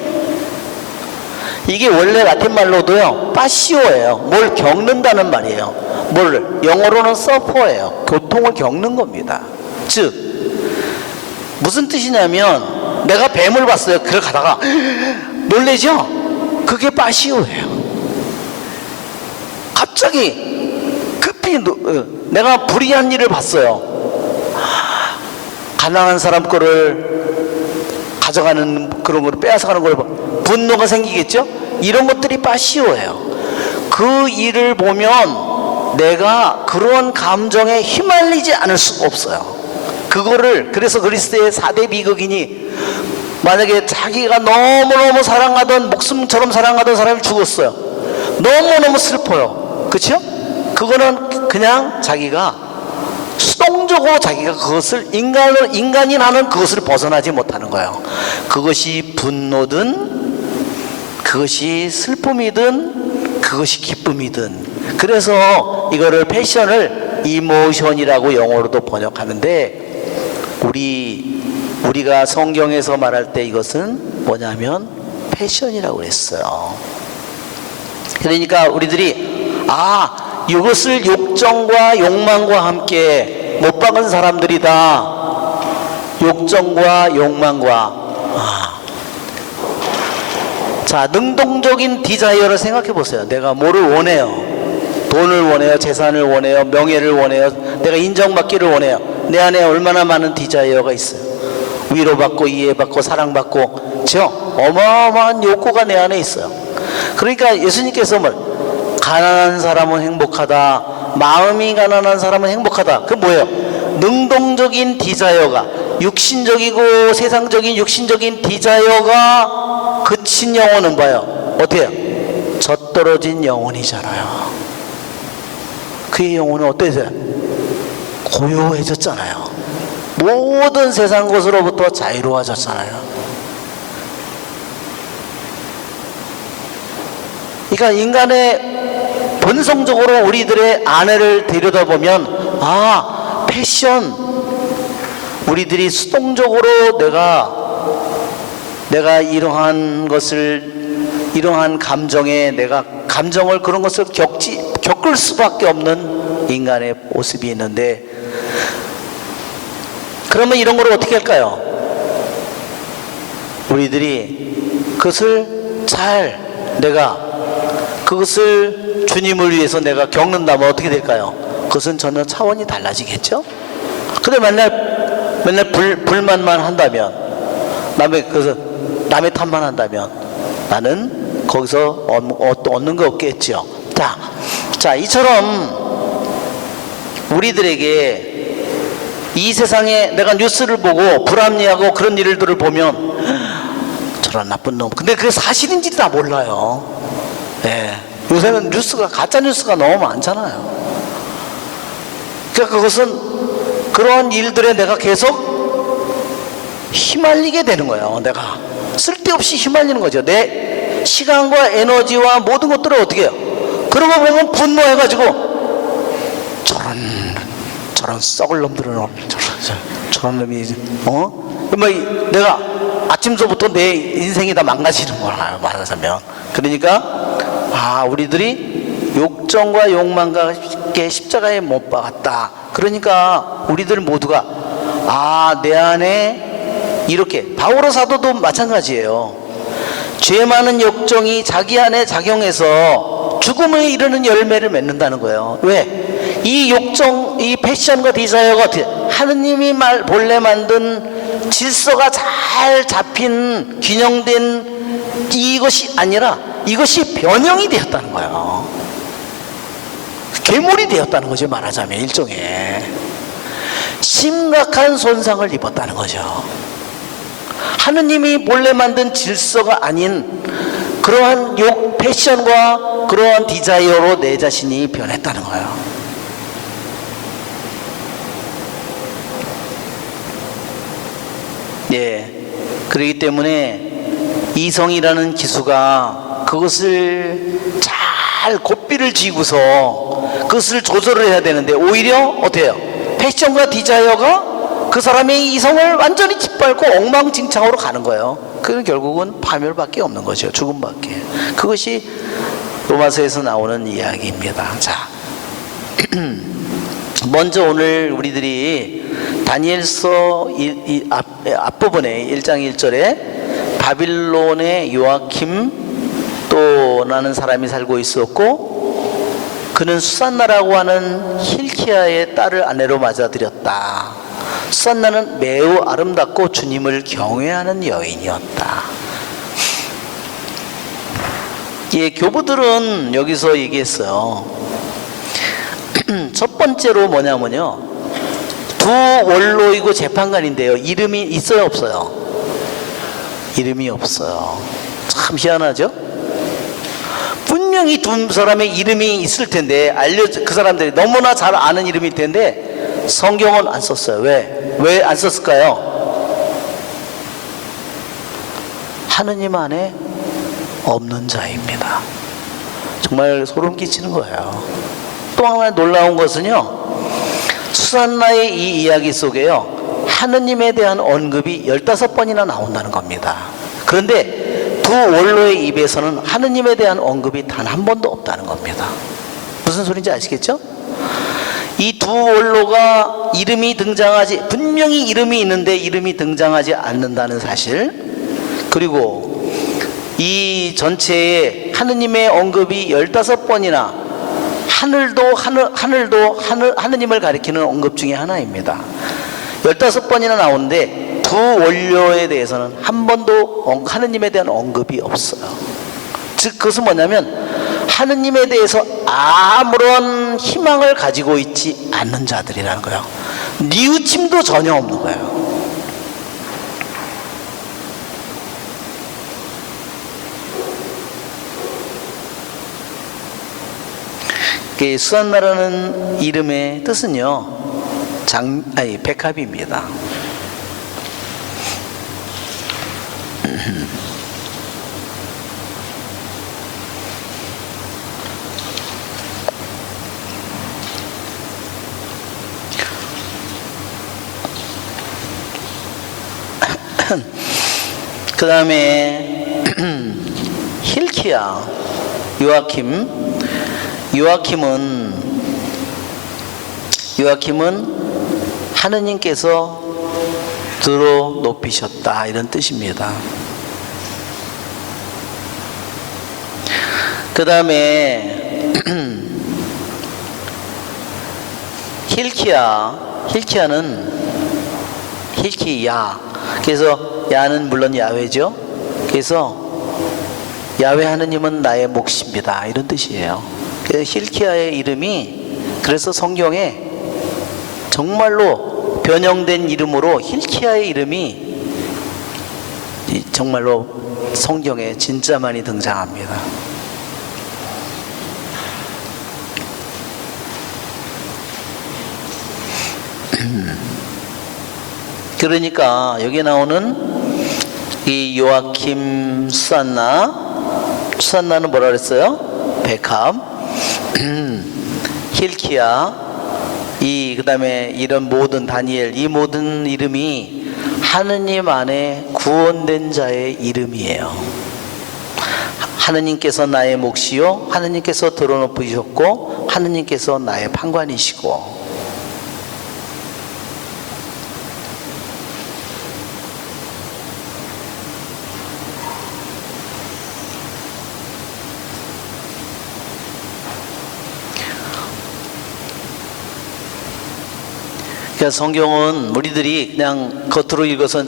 이게 원래 라틴 말로도요, 파시오예요. 뭘 겪는다는 말이에요. 영어로는 서퍼예요. 고통을 겪는 겁니다. 즉 무슨 뜻이냐면, 내가 뱀을 봤어요. 그걸 가다가 놀래죠? 그게 파시오예요. 갑자기 급히 내가 불의한 일을 봤어요. 가난한 사람 거를 가져가는, 그런 거를 빼앗아가는 걸 분노가 생기겠죠? 이런 것들이 파시오예요. 그 일을 보면 내가 그런 감정에 휘말리지 않을 수가 없어요. 그래서 그리스도의 4대 비극인이, 만약에 자기가 너무너무 사랑하던, 목숨처럼 사랑하던 사람이 죽었어요. 너무너무 슬퍼요. 그렇죠? 그거는 그냥 자기가 수동적으로 자기가 그것을 인간이 나는 그것을 벗어나지 못하는 거예요. 그것이 분노든, 그것이 슬픔이든, 그것이 기쁨이든. 그래서 이거를 패션을 이모션이라고 영어로도 번역하는데, 우리가 성경에서 말할 때 이것은 뭐냐면 패션이라고 했어요. 그러니까 우리들이 이것을 욕정과 욕망과 함께 못 박은 사람들이다. 욕정과 욕망과 자, 능동적인 디자이어를 생각해 보세요. 내가 뭐를 원해요? 돈을 원해요? 재산을 원해요? 명예를 원해요? 내가 인정받기를 원해요? 내 안에 얼마나 많은 디자이어가 있어요. 위로받고 이해받고 사랑받고, 그렇죠? 어마어마한 욕구가 내 안에 있어요. 그러니까 예수님께서 가난한 사람은 행복하다, 마음이 가난한 사람은 행복하다. 그 뭐예요? 능동적인 디자이어가, 육신적이고 세상적인 육신적인 디자이어가 그친 영혼은 봐요. 어때요? 젖떨어진 영혼이잖아요. 그의 영혼은 어때요? 고요해졌잖아요. 모든 세상 것으로부터 자유로워졌잖아요. 그러니까 인간의 본성적으로 우리들의 안을 들여다보면, 아, 패션, 우리들이 수동적으로 내가 이러한 감정에 내가 감정을, 그런 것을 겪을 수밖에 없는 인간의 모습이 있는데, 그러면 이런 걸 어떻게 할까요? 우리들이 그것을 그것을 주님을 위해서 내가 겪는다면 어떻게 될까요? 그것은 전혀 차원이 달라지겠죠? 근데 맨날 불만만 한다면, 남의 탓만 한다면 나는 거기서 얻는 거 없겠죠. 자, 이처럼 우리들에게 이 세상에 내가 뉴스를 보고 불합리하고 그런 일들을 보면, 저런 나쁜 놈, 근데 그게 사실인지 다 몰라요. 네. 요새는 가짜 뉴스가 너무 많잖아요. 그러니까 그것은 그런 일들에 내가 계속 휘말리게 되는 거예요. 내가 쓸데없이 휘말리는 거죠. 내 시간과 에너지와 모든 것들을 어떻게 해요? 그러고 보면 분노해가지고, 저런 썩을 놈들은, 저런 놈이, 내가 아침서부터 내 인생이 다 망가지는 거예요, 말하자면. 그러니까 우리들이 욕정과 욕망과 함께 십자가에 못 박았다. 그러니까 우리들 모두가 내 안에 이렇게, 바오로 사도도 마찬가지예요. 죄 많은 욕정이 자기 안에 작용해서 죽음에 이르는 열매를 맺는다는 거예요. 왜? 이 욕정, 이 패션과 디자이어가 어떻게, 하느님이 본래 만든 질서가 잘 잡힌 균형된 이것이 아니라 이것이 변형이 되었다는 거예요. 괴물이 되었다는 거죠. 말하자면 일종의 심각한 손상을 입었다는 거죠. 하느님이 본래 만든 질서가 아닌 그러한 패션과 그러한 디자이어로 내 자신이 변했다는 거예요. 예, 그렇기 때문에 이성이라는 기수가 그것을 잘 고삐를 쥐고서 그것을 조절을 해야 되는데, 오히려 어때요? 패션과 디자이어가 그 사람의 이성을 완전히 짓밟고 엉망진창으로 가는 거예요. 그건 결국은 파멸밖에 없는 거죠. 죽음밖에. 그것이 로마서에서 나오는 이야기입니다. 자, 먼저 오늘 우리들이 다니엘서 앞부분에 1장 1절에 바빌론의 요아킴 또라는 사람이 살고 있었고, 그는 수산나라고 하는 힐키야의 딸을 아내로 맞아들였다. 수산나는 매우 아름답고 주님을 경외하는 여인이었다. 예, 교부들은 여기서 얘기했어요. 첫 번째로 뭐냐면요, 두 원로이고 재판관인데요, 이름이 있어요, 없어요? 이름이 없어요. 참 희한하죠? 분명히 두 사람의 이름이 있을 텐데, 그 사람들이 너무나 잘 아는 이름일 텐데 성경은 안 썼어요. 왜 안 썼을까요? 하느님 안에 없는 자입니다. 정말 소름 끼치는 거예요. 또 하나 놀라운 것은요, 수산나의 이 이야기 속에요, 하느님에 대한 언급이 15번이나 나온다는 겁니다. 그런데 두 원로의 입에서는 하느님에 대한 언급이 단 한 번도 없다는 겁니다. 무슨 소리인지 아시겠죠? 이 두 원로가 분명히 이름이 있는데 이름이 등장하지 않는다는 사실, 그리고 이 전체에 하느님의 언급이 15번이나 하느님을 가리키는 언급 중에 하나입니다. 15번이나 나오는데 두 원료에 대해서는 한 번도 하느님에 대한 언급이 없어요. 즉 그것은 뭐냐면 하느님에 대해서 아무런 희망을 가지고 있지 않는 자들이라는 거예요. 뉘우침도 전혀 없는 거예요. 수산나라는 이름의 뜻은요, 백합입니다. 그 다음에 힐키야, 요아킴은 하느님께서 들어 높이셨다, 이런 뜻입니다. 그 다음에 힐키야, 그래서 야는 물론 야훼죠. 그래서 야훼 하느님은 나의 몫입니다, 이런 뜻이에요. 그래서 힐키야의 이름이, 그래서 성경에 정말로 변형된 이름으로 힐키야의 이름이 정말로 성경에 진짜 많이 등장합니다. 그러니까 여기 나오는 이 요아킴, 수산나는 뭐라 그랬어요? 백합, 힐키야, 그 다음에 이런 모든 다니엘, 이 모든 이름이 하느님 안에 구원된 자의 이름이에요. 하느님께서 나의 몫이요, 하느님께서 들어놓으셨고, 하느님께서 나의 판관이시고. 그러니까 성경은 우리들이 그냥 겉으로 읽어서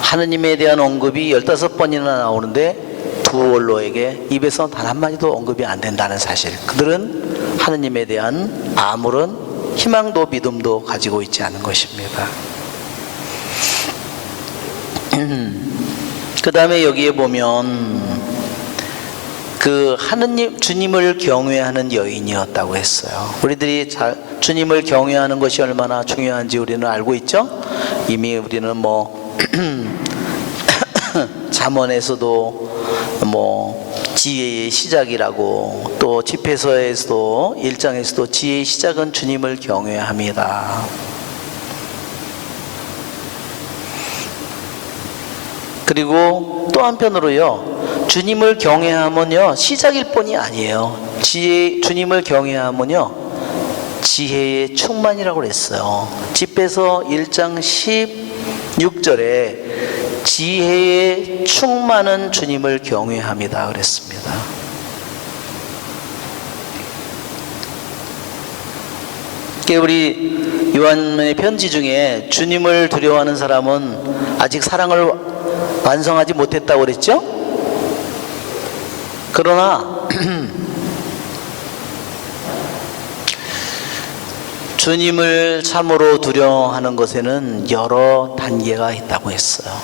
하느님에 대한 언급이 15번이나 나오는데 두 원로에게 입에서 단 한마디도 언급이 안 된다는 사실, 그들은 하느님에 대한 아무런 희망도 믿음도 가지고 있지 않은 것입니다. 그 다음에 여기에 보면 그 주님을 경외하는 여인이었다고 했어요. 우리들이 주님을 경외하는 것이 얼마나 중요한지 우리는 알고 있죠? 이미 우리는 잠언에서도 지혜의 시작이라고, 또 집회서에서도 1장에서도 지혜의 시작은 주님을 경외함이다. 그리고 또 한편으로요, 주님을 경외하면요 시작일 뿐이 아니에요. 주님을 경외하면요 지혜의 충만이라고 그랬어요. 집회서 1장 16절에 지혜의 충만은 주님을 경외함이다 그랬습니다. 우리 요한의 편지 중에 주님을 두려워하는 사람은 아직 사랑을 완성하지 못했다고 그랬죠? 그러나 주님을 참으로 두려워하는 것에는 여러 단계가 있다고 했어요.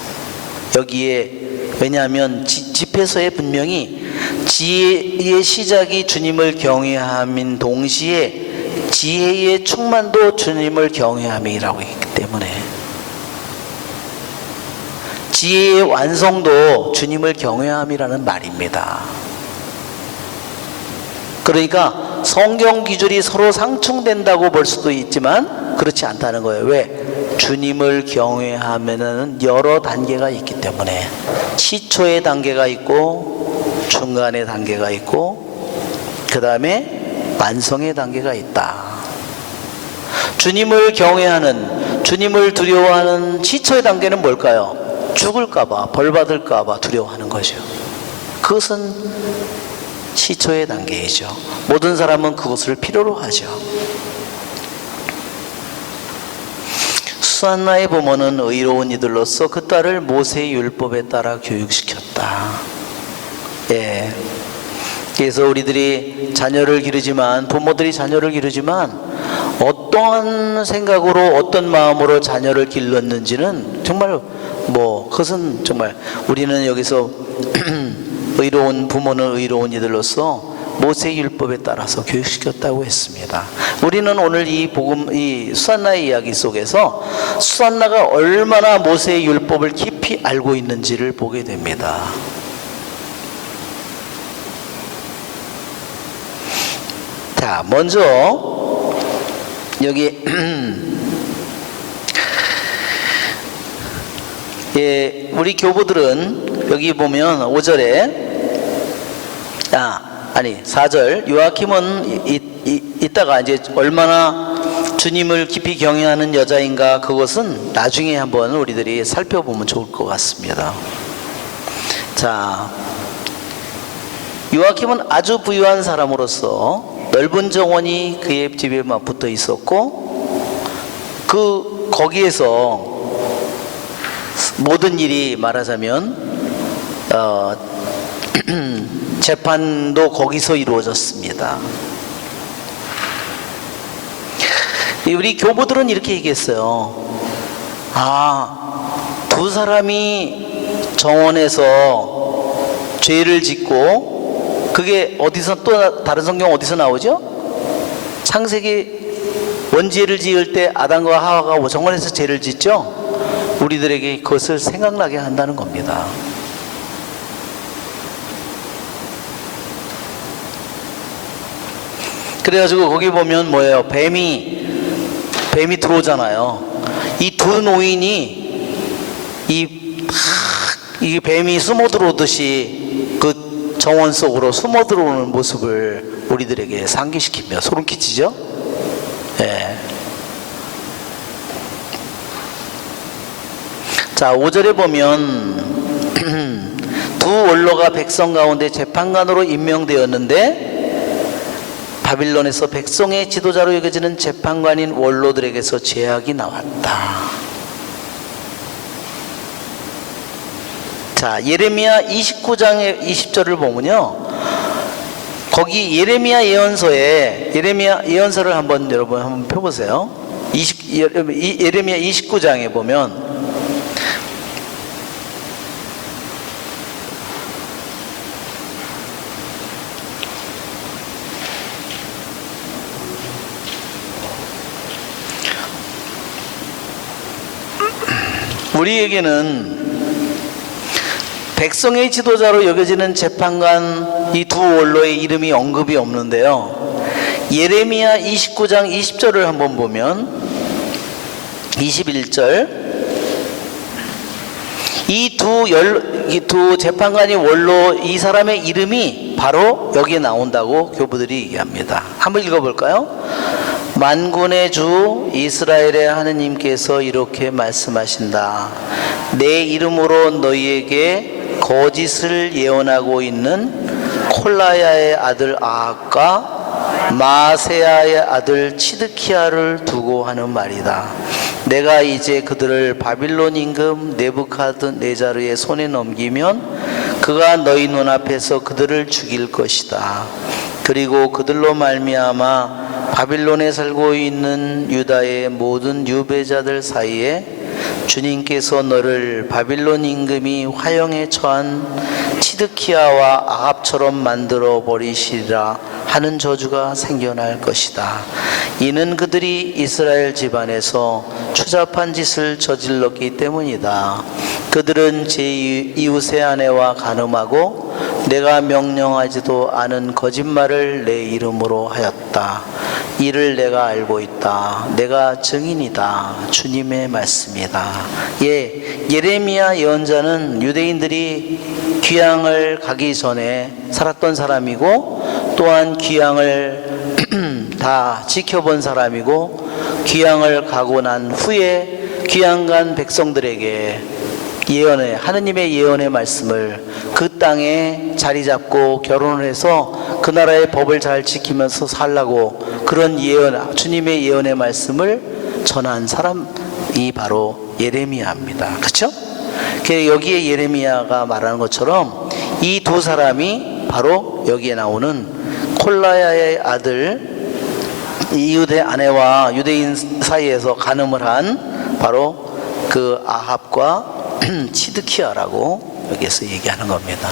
여기에 왜냐하면 집회서에 분명히 지혜의 시작이 주님을 경외함인 동시에 지혜의 충만도 주님을 경외함이라고 했기 때문에 지혜의 완성도 주님을 경외함이라는 말입니다. 그러니까 성경 기준이 서로 상충된다고 볼 수도 있지만 그렇지 않다는 거예요. 왜? 주님을 경외하면은 여러 단계가 있기 때문에 시초의 단계가 있고 중간의 단계가 있고 그 다음에 완성의 단계가 있다. 주님을 경외하는, 주님을 두려워하는 시초의 단계는 뭘까요? 죽을까봐, 벌받을까봐 두려워하는 거죠. 그것은 시초의 단계이죠. 모든 사람은 그것을 필요로 하죠. 수산나의 부모는 의로운 이들로서 그 딸을 모세의 율법에 따라 교육시켰다. 예. 그래서 우리들이 자녀를 기르지만, 부모들이 자녀를 기르지만 어떠한 생각으로, 어떤 마음으로 자녀를 길렀는지는 정말 그것은 정말 우리는 여기서 의로운 부모는 의로운 이들로서 모세의 율법에 따라서 교육시켰다고 했습니다. 우리는 오늘 이 수산나의 이야기 속에서 수산나가 얼마나 모세의 율법을 깊이 알고 있는지를 보게 됩니다. 자, 먼저 여기 예, 우리 교부들은 여기 보면 5절에 4절 요아킴은 이따가 이제 얼마나 주님을 깊이 경외하는 여자인가, 그것은 나중에 한번 우리들이 살펴보면 좋을 것 같습니다. 자, 요아킴은 아주 부유한 사람으로서 넓은 정원이 그의 집에만 붙어 있었고, 거기에서 모든 일이 말하자면 재판도 거기서 이루어졌습니다. 우리 교부들은 이렇게 얘기했어요. 두 사람이 정원에서 죄를 짓고, 그게 어디서, 또 다른 성경 어디서 나오죠? 창세기 원죄를 지을 때 아담과 하와가 정원에서 죄를 짓죠? 우리들에게 그것을 생각나게 한다는 겁니다. 그래가지고 거기 보면 뭐예요? 뱀이 들어오잖아요. 이 두 노인이 이 뱀이 숨어 들어오듯이 그 정원 속으로 숨어 들어오는 모습을 우리들에게 상기시키며 소름 끼치죠? 예. 자, 5절에 보면 두 원로가 백성 가운데 재판관으로 임명되었는데, 바빌론에서 백성의 지도자로 여겨지는 재판관인 원로들에게서 제약이 나왔다. 자, 예레미야 29장의 20절을 보면요, 거기 예레미야 예언서를 한번 여러분 한번 펴보세요. 예레미야 29장에 보면 우리에게는 백성의 지도자로 여겨지는 재판관 이 두 원로의 이름이 언급이 없는데요, 예레미야 29장 20절을 한번 보면 21절, 이 두 재판관이 원로, 이 사람의 이름이 바로 여기에 나온다고 교부들이 얘기합니다. 한번 읽어볼까요? 만군의 주 이스라엘의 하느님께서 이렇게 말씀하신다. 내 이름으로 너희에게 거짓을 예언하고 있는 콜라야의 아들 아합과 마세야의 아들 치드키야를 두고 하는 말이다. 내가 이제 그들을 바빌론 임금 네부카드네자르의 손에 넘기면 그가 너희 눈앞에서 그들을 죽일 것이다. 그리고 그들로 말미암아 바빌론에 살고 있는 유다의 모든 유배자들 사이에 주님께서 너를 바빌론 임금이 화형에 처한 치드키야와 아합처럼 만들어 버리시리라 하는 저주가 생겨날 것이다. 이는 그들이 이스라엘 집안에서 추잡한 짓을 저질렀기 때문이다. 그들은 제 이웃의 아내와 간음하고 내가 명령하지도 않은 거짓말을 내 이름으로 하였다. 이를 내가 알고 있다. 내가 증인이다. 주님의 말씀이다. 예레미야 예언자는 유대인들이 귀향을 가기 전에 살았던 사람이고, 또한 귀향을 다 지켜본 사람이고, 귀향을 가고 난 후에 귀향 간 백성들에게 예언의, 하느님의 예언의 말씀을 그 땅에 자리 잡고 결혼을 해서 그 나라의 법을 잘 지키면서 살라고 그런 예언, 주님의 예언의 말씀을 전한 사람이 바로 예레미야입니다. 그렇죠? 여기에 예레미야가 말하는 것처럼 이 두 사람이 바로 여기에 나오는 콜라야의 아들 이웃의 아내와 유대인 사이에서 간음을 한 바로 그 아합과 치드키야라고 여기에서 얘기하는 겁니다.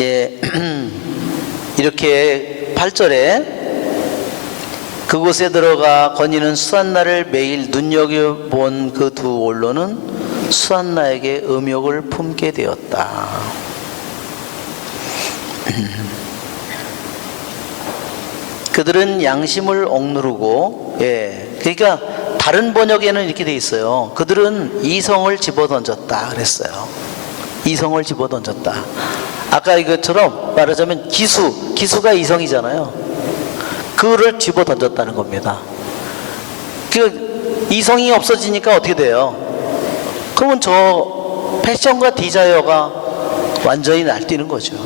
예, 이렇게 8절에 그곳에 들어가 거니는 수산나를 매일 눈여겨본 그 두 원로는 수산나에게 음욕을 품게 되었다. 그들은 양심을 억누르고, 예, 그러니까 다른 번역에는 이렇게 돼 있어요. 그들은 이성을 집어던졌다 그랬어요. 이성을 집어던졌다. 아까 이것처럼 말하자면 기수가 이성이잖아요. 그거를 집어던졌다는 겁니다. 그 이성이 없어지니까 어떻게 돼요? 그러면 저 패션과 디자이어가 완전히 날뛰는 거죠.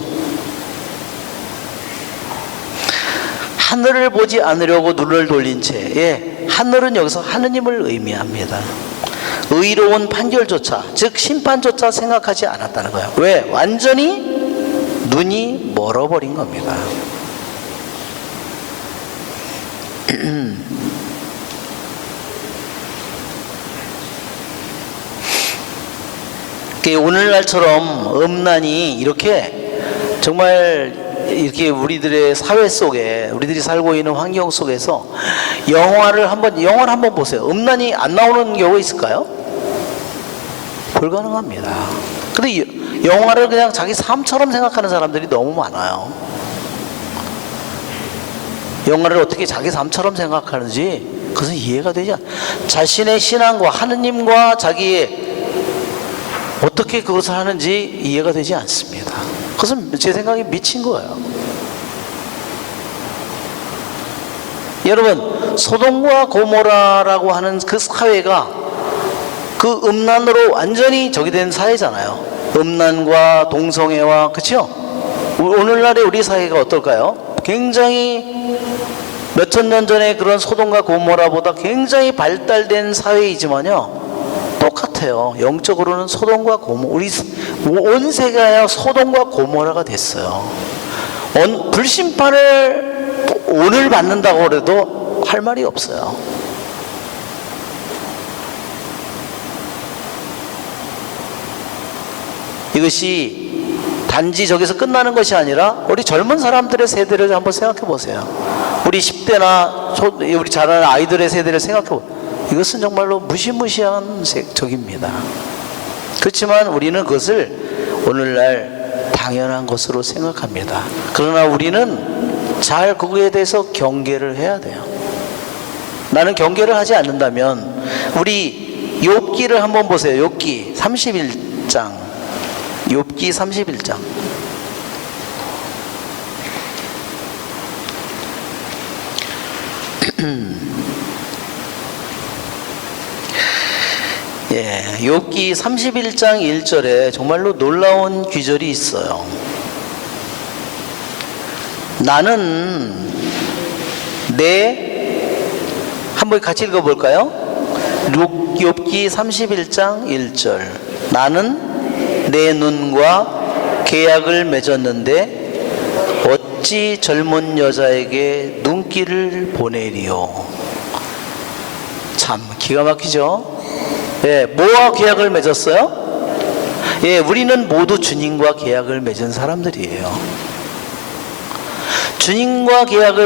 하늘을 보지 않으려고 눈을 돌린 채, 예, 하늘은 여기서 하느님을 의미합니다. 의로운 판결조차, 즉 심판조차 생각하지 않았다는 거예요. 왜? 완전히 눈이 멀어버린 겁니다. 오늘날처럼 음란이 이렇게 정말 이렇게 우리들의 사회 속에, 우리들이 살고 있는 환경 속에서 영화를 한번 보세요. 음란이 안 나오는 경우가 있을까요? 불가능합니다. 근데 영화를 그냥 자기 삶처럼 생각하는 사람들이 너무 많아요. 영화를 어떻게 자기 삶처럼 생각하는지 그것은 이해가 되지 않아요. 자신의 신앙과 하느님과 자기의 어떻게 그것을 하는지 이해가 되지 않습니다. 그것은 제 생각에 미친 거예요. 여러분, 소돔과 고모라라고 하는 그 사회가 그 음란으로 완전히 적이 된 사회잖아요. 음란과 동성애와, 그렇죠? 오늘날의 우리 사회가 어떨까요? 굉장히 몇천 년 전에 그런 소돔과 고모라보다 굉장히 발달된 사회이지만요, 똑같아요. 영적으로는 소돔과 고모라, 우리 온 세계가 소돔과 고모라가 됐어요. 불심판을 오늘 받는다고 해도 할 말이 없어요. 이것이 단지 저기서 끝나는 것이 아니라 우리 젊은 사람들의 세대를 한번 생각해 보세요. 우리 10대나 우리 자라는 아이들의 세대를 생각해 보세요. 이것은 정말로 무시무시한 적입니다. 그렇지만 우리는 그것을 오늘날 당연한 것으로 생각합니다. 그러나 우리는 잘 그거에 대해서 경계를 해야 돼요. 나는 경계를 하지 않는다면, 우리 욥기를 한번 보세요. 욥기 31장. 욥기 31장. 예, 욥기 31장 1절에 정말로 놀라운 귀절이 있어요. 나는 한번 같이 읽어볼까요? 욥기 31장 1절. 나는 내 눈과 계약을 맺었는데 어찌 젊은 여자에게 눈길을 보내리요. 참 기가 막히죠? 예, 뭐와 계약을 맺었어요? 예, 우리는 모두 주님과 계약을 맺은 사람들이에요.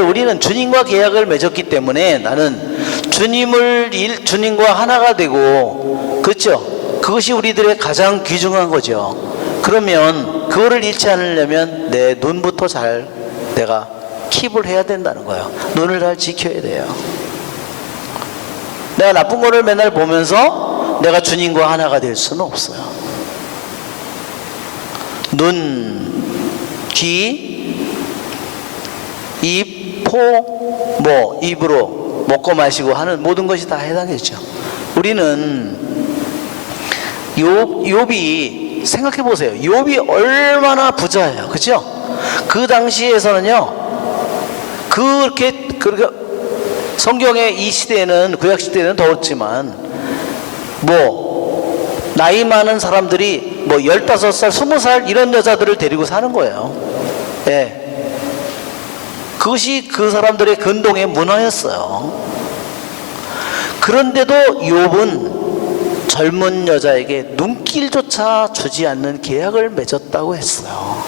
우리는 주님과 계약을 맺었기 때문에 나는 주님과 하나가 되고, 그렇죠? 그것이 우리들의 가장 귀중한 거죠. 그러면 그거를 잃지 않으려면 내 눈부터 잘 내가 킵을 해야 된다는 거예요. 눈을 잘 지켜야 돼요. 내가 나쁜 거를 맨날 보면서 내가 주님과 하나가 될 수는 없어요. 눈, 귀, 입, 뭐 입으로 먹고 마시고 하는 모든 것이 다 해당되죠. 우리는 욥이 생각해 보세요. 욥이 얼마나 부자예요, 그렇죠? 그 당시에서는요, 그렇게 성경의 이 시대에는, 구약 시대에는 더웠지만 뭐 나이 많은 사람들이 뭐 15살, 20살 이런 여자들을 데리고 사는 거예요. 예. 그것이 그 사람들의 근동의 문화였어요. 그런데도 욥은 젊은 여자에게 눈길조차 주지 않는 계약을 맺었다고 했어요.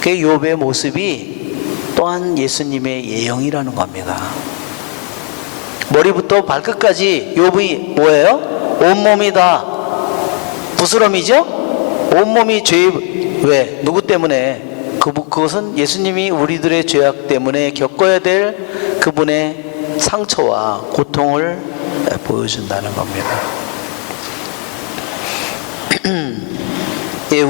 그 욥의 모습이 또한 예수님의 예형이라는 겁니다. 머리부터 발끝까지 욥이 뭐예요? 온몸이 다 부스럼이죠? 온몸이 왜? 누구 때문에? 그것은 예수님이 우리들의 죄악 때문에 겪어야 될 그분의 상처와 고통을 보여준다는 겁니다. 예,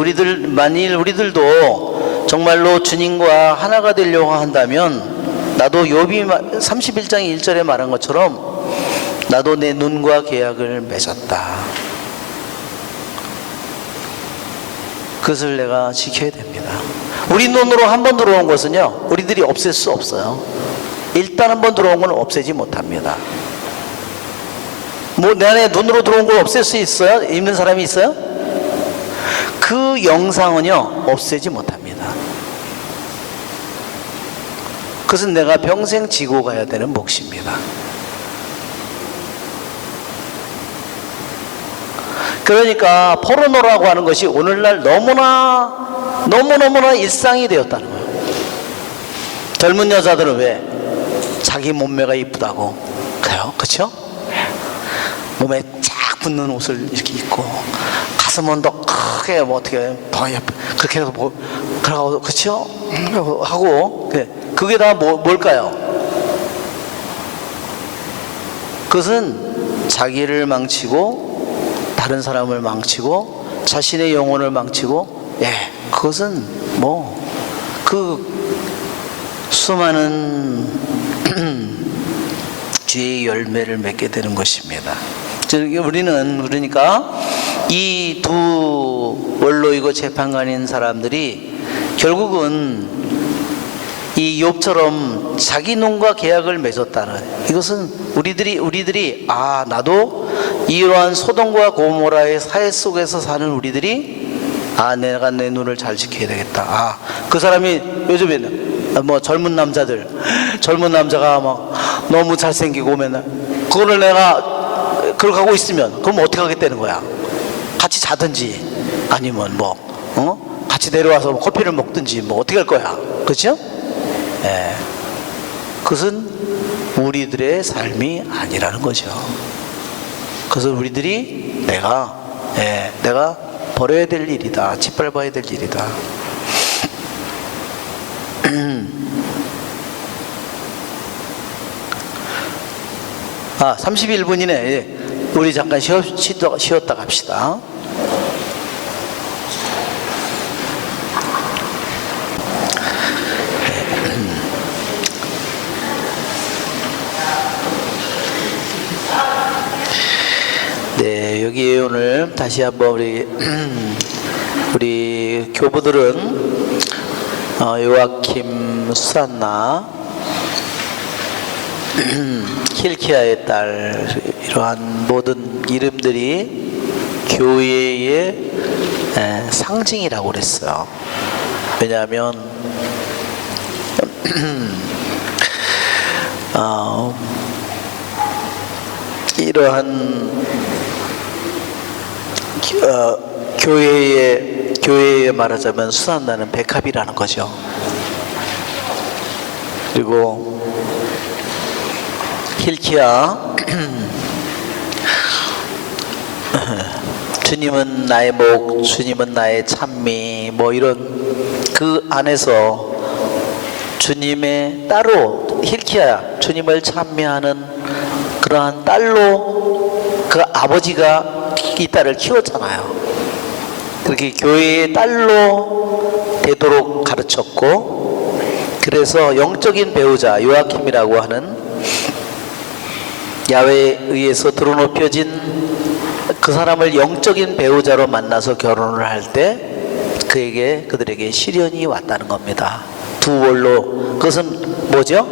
만일 우리들도 정말로 주님과 하나가 되려고 한다면, 나도 욥이 31장 1절에 말한 것처럼 나도 내 눈과 계약을 맺었다. 그것을 내가 지켜야 됩니다. 우리 눈으로 한 번 들어온 것은요, 우리들이 없앨 수 없어요. 일단 한 번 들어온 건 없애지 못합니다. 뭐 내 안에 눈으로 들어온 걸 없앨 수 있어요? 있는 사람이 있어요? 그 영상은요, 없애지 못합니다. 그것은 내가 평생 지고 가야 되는 몫입니다. 그러니까 포르노라고 하는 것이 오늘날 너무너무나 일상이 되었다는 거예요. 젊은 여자들은 왜? 자기 몸매가 이쁘다고 그래요, 그렇죠? 몸에 쫙 붙는 옷을 이렇게 입고 가슴은 더 크게 뭐 어떻게 그렇게 해서 뭐 그러고, 그렇죠? 하고 그게 다 뭘까요? 그것은 자기를 망치고 다른 사람을 망치고 자신의 영혼을 망치고, 그것은 뭐 그 수많은 죄의 열매를 맺게 되는 것입니다. 우리는 그러니까 이 두 원로이고 재판관인 사람들이 결국은 이 욥처럼 자기 눈과 계약을 맺었다는, 이것은 우리들이 나도 이러한 소돔과 고모라의 사회 속에서 사는 우리들이 내가 내 눈을 잘 지켜야 되겠다. 그 사람이 요즘에는 뭐 젊은 남자가 막 너무 잘생기고 맨날 그거를 내가 그렇게 하고 있으면 그럼 어떻게 하겠다는 거야? 같이 자든지 아니면 같이 내려와서 커피를 먹든지 뭐 어떻게 할 거야? 그렇죠? 그것은 우리들의 삶이 아니라는 거죠. 그것은 우리들이 내가 버려야 될 일이다, 짓밟아야 될 일이다. 31분이네. 우리 잠깐 쉬었다 갑시다. 네, 여기 오늘 다시 한번 우리 교부들은 요아킴, 수산나, 힐키야의 딸, 이러한 모든 이름들이 교회의 상징이라고 그랬어요. 왜냐하면 이러한 교회에 말하자면 수산나는 백합이라는 거죠. 그리고 힐키야, 주님은 나의 목, 주님은 나의 찬미, 뭐 이런 그 안에서 주님의 따로 힐키야, 주님을 찬미하는 그러한 딸로 그 아버지가 이 딸을 키웠잖아요. 그렇게 교회의 딸로 되도록 가르쳤고, 그래서 영적인 배우자 요아킴이라고 하는 야훼에 의해서 드러높여진 그 사람을 영적인 배우자로 만나서 결혼을 할 때 그들에게 시련이 왔다는 겁니다. 두 월로. 그것은 뭐죠?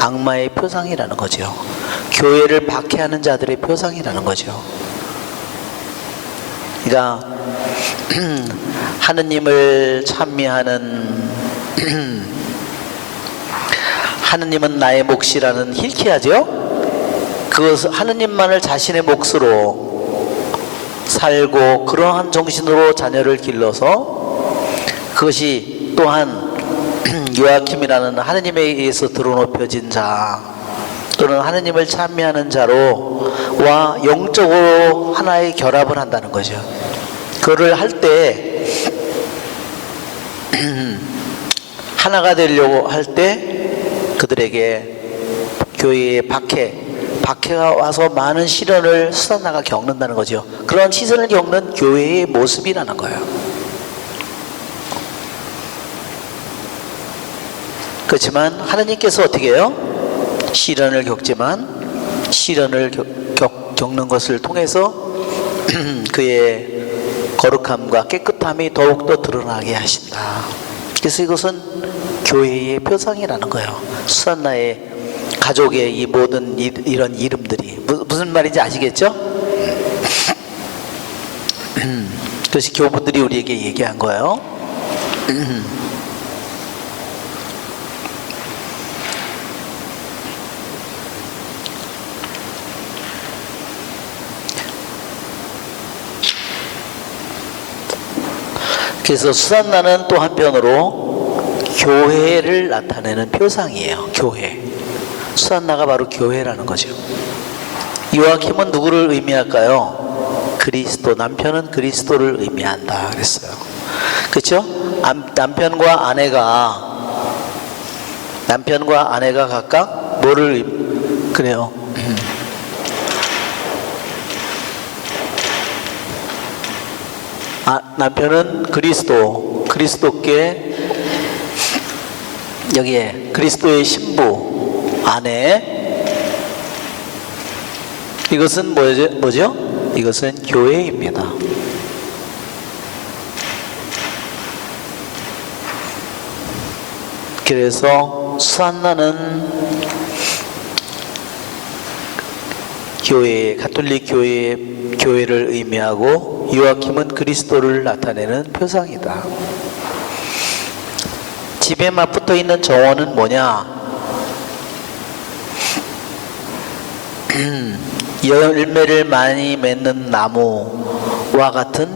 악마의 표상이라는 거죠. 교회를 박해하는 자들의 표상이라는 거죠. 그러니까 하느님을 찬미하는 하느님은 나의 몫이라는 hilkiah죠. 그것은 하느님만을 자신의 몫으로 살고 그러한 정신으로 자녀를 길러서, 그것이 또한 요아킴이라는 하느님에 의해서 드러높여진 자 또는 하느님을 찬미하는 자로와 영적으로 하나의 결합을 한다는 거죠. 그거를 할 때 하나가 되려고 할 때 그들에게 교회의 박해가 와서 많은 시련을 수산나가 겪는다는 거죠. 그런 시선을 겪는 교회의 모습이라는 거예요. 그렇지만 하나님께서 어떻게 해요? 시련을 겪지만 시련을 겪는 것을 통해서 그의 거룩함과 깨끗함이 더욱더 드러나게 하신다. 그래서 이것은 교회의 표상이라는 거예요. 수산나의 가족의 이 모든 이런 이름들이 무슨 말인지 아시겠죠? 그것이 교부들이 우리에게 얘기한 거예요. 그래서 수산나는 또 한편으로 교회를 나타내는 표상이에요. 교회. 수산나가 바로 교회라는 거죠. 요아킴은 누구를 의미할까요? 그리스도. 남편은 그리스도를 의미한다 그랬어요. 그렇죠? 남편과 아내가 각각 뭐를 그래요? 남편은 그리스도께 여기에 그리스도의 신부, 아내. 이것은 뭐죠? 이것은 교회입니다. 그래서 수산나는 가톨릭 교회를 의미하고 요아킴은 그리스도를 나타내는 표상이다. 집에만 붙어 있는 정원은 뭐냐? 열매를 많이 맺는 나무와 같은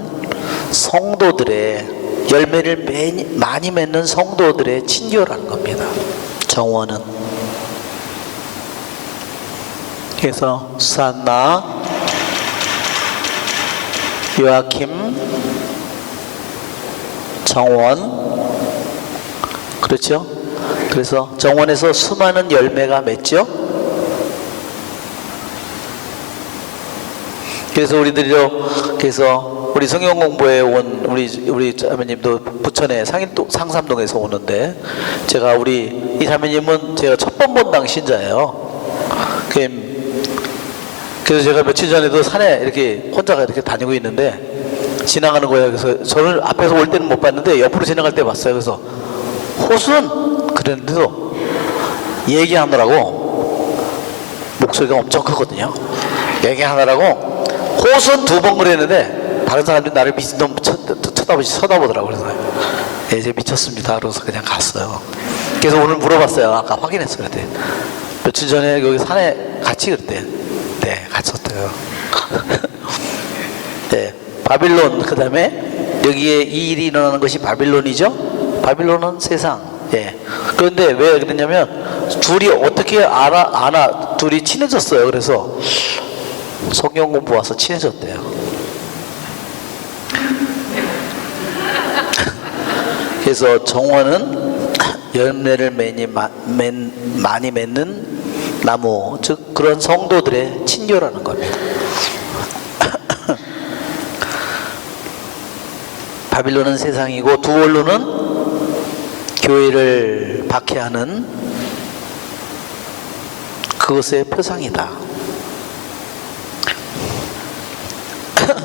성도들의 열매를 많이 맺는 성도들의 친교라는 겁니다. 정원은. 그래서 수산나, 요아킴, 정원. 그렇죠? 그래서 정원에서 수많은 열매가 맺죠. 그래서 우리 성경 공부에 온 우리 자매님도 부천에 상삼동에서 오는데, 제가 우리 이 자매님은 제가 첫 번 본 당 신자예요. 그래서 제가 며칠 전에도 산에 이렇게 혼자가 이렇게 다니고 있는데 지나가는 거예요. 그래서 저를 앞에서 올 때는 못 봤는데 옆으로 지나갈 때 봤어요. 그래서 호순! 그랬는데도 얘기하느라고, 목소리가 엄청 크거든요. 얘기하느라고 호순 2번 그랬는데 다른 사람들이 나를 미친놈 쳐다보더라고요. 그래서 이제 미쳤습니다. 그래서 그냥 갔어요. 그래서 오늘 물어봤어요. 아까 확인했어요. 그때 며칠 전에 여기 산에 같이 그랬대. 네, 갔었대요. 네, 바빌론. 그 다음에 여기에 이 일이 일어나는 것이 바빌론이죠. 바빌론은 세상. 예. 그런데 왜 그랬냐면 둘이 어떻게 둘이 친해졌어요. 그래서 성경 공부 와서 친해졌대요. 그래서 정원은 열매를 많이 맺는 나무, 즉 그런 성도들의 친교라는 겁니다. 바빌론은 세상이고 두월로는 교회를 박해하는 그것의 표상이다.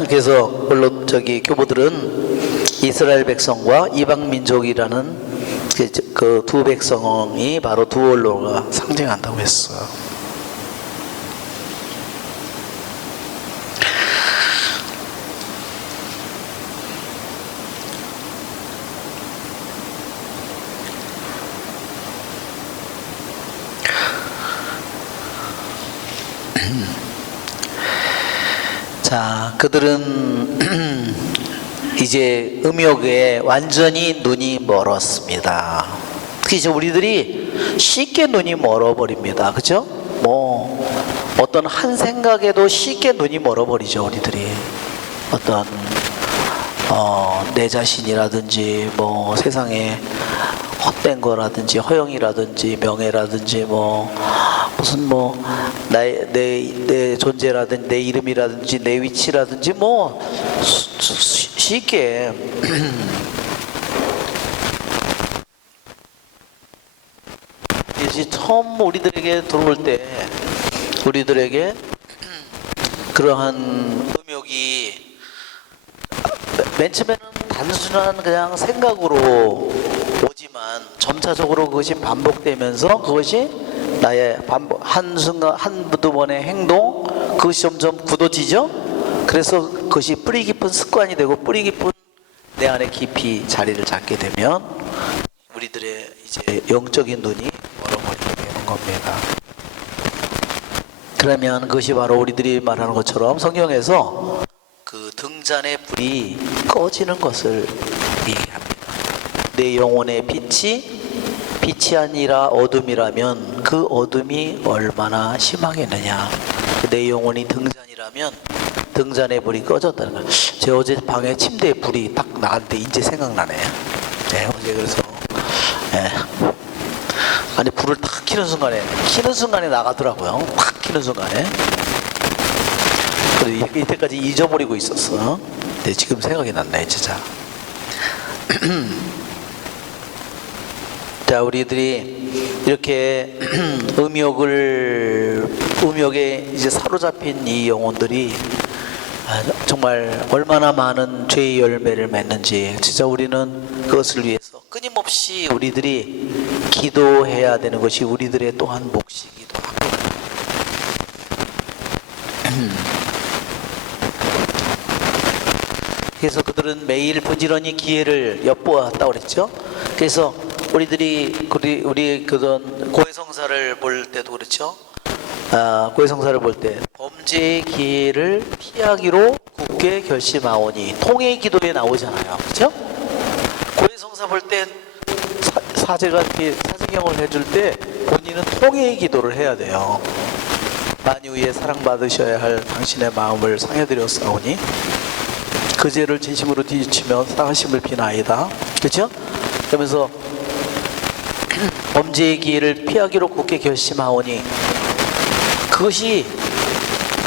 그래서 물론 교보들은 이스라엘 백성과 이방 민족이라는 그 두 백성이 바로 두 언로가 상징한다고 했어요. 자, 그들은 이제 음욕에 완전히 눈이 멀었습니다. 그래서 우리들이 쉽게 눈이 멀어버립니다. 그죠? 뭐 어떤 한 생각에도 쉽게 눈이 멀어버리죠. 우리들이 어떤 내 자신이라든지 뭐 세상에 헛된 거라든지 허영이라든지 명예라든지 뭐 무슨 뭐 내 존재라든지 내 이름이라든지 내 위치라든지 뭐 쉽게 이제 처음 우리들에게 들어올 때 우리들에게 그러한 음욕이 맨 처음에는 단순한 그냥 생각으로 오지만 점차적으로 그것이 반복되면서 그것이 나의 한순간 한두 번의 행동 그것이 점점 굳어지죠. 그래서 그것이 뿌리 깊은 습관이 되고 뿌리 깊은 내 안에 깊이 자리를 잡게 되면 우리들의 이제 영적인 눈이 멀어버리게 되는 겁니다. 그러면 그것이 바로 우리들이 말하는 것처럼 성경에서 그 등잔의 불이 꺼지는 것을 얘기합니다. 내 영혼의 빛이 아니라 어둠이라면 그 어둠이 얼마나 심하겠느냐. 내 영혼이 등잔이라면 등잔의 불이 꺼졌다는 거예요. 제가 어제 방에 침대에 불이 딱 나갔는데 이제 생각나네요. 네, 어제 그래서 아니 불을 탁 켜는 순간에 나가더라고요. 탁 켜는 순간에. 그래서 이때까지 잊어버리고 있었어. 근데 지금 생각이 났네 진짜. 자, 우리들이 이렇게 음욕에 이제 사로잡힌 이 영혼들이 정말 얼마나 많은 죄의 열매를 맺는지 진짜 우리는 그것을 위해서 끊임없이 우리들이 기도해야 되는 것이 우리들의 또한 몫이기도 합니다. 그래서 그들은 매일 부지런히 기회를 엿보았다고 그랬죠. 그래서 우리 그런 고해성사를 볼 때도 그렇죠. 고해성사를 볼 때 범죄의 기회를 피하기로 굳게 결심하오니 통의 기도에 나오잖아요. 그렇죠? 고해성사 볼 때 사제가 이렇게 사제경을 해줄 때 본인은 통의 기도를 해야 돼요. 만유에 사랑받으셔야 할 당신의 마음을 상해드렸사오니 그 죄를 진심으로 뒤집히며 사하심을 비나이다. 그렇죠? 그러면서 범죄의 기회를 피하기로 굳게 결심하오니 그것이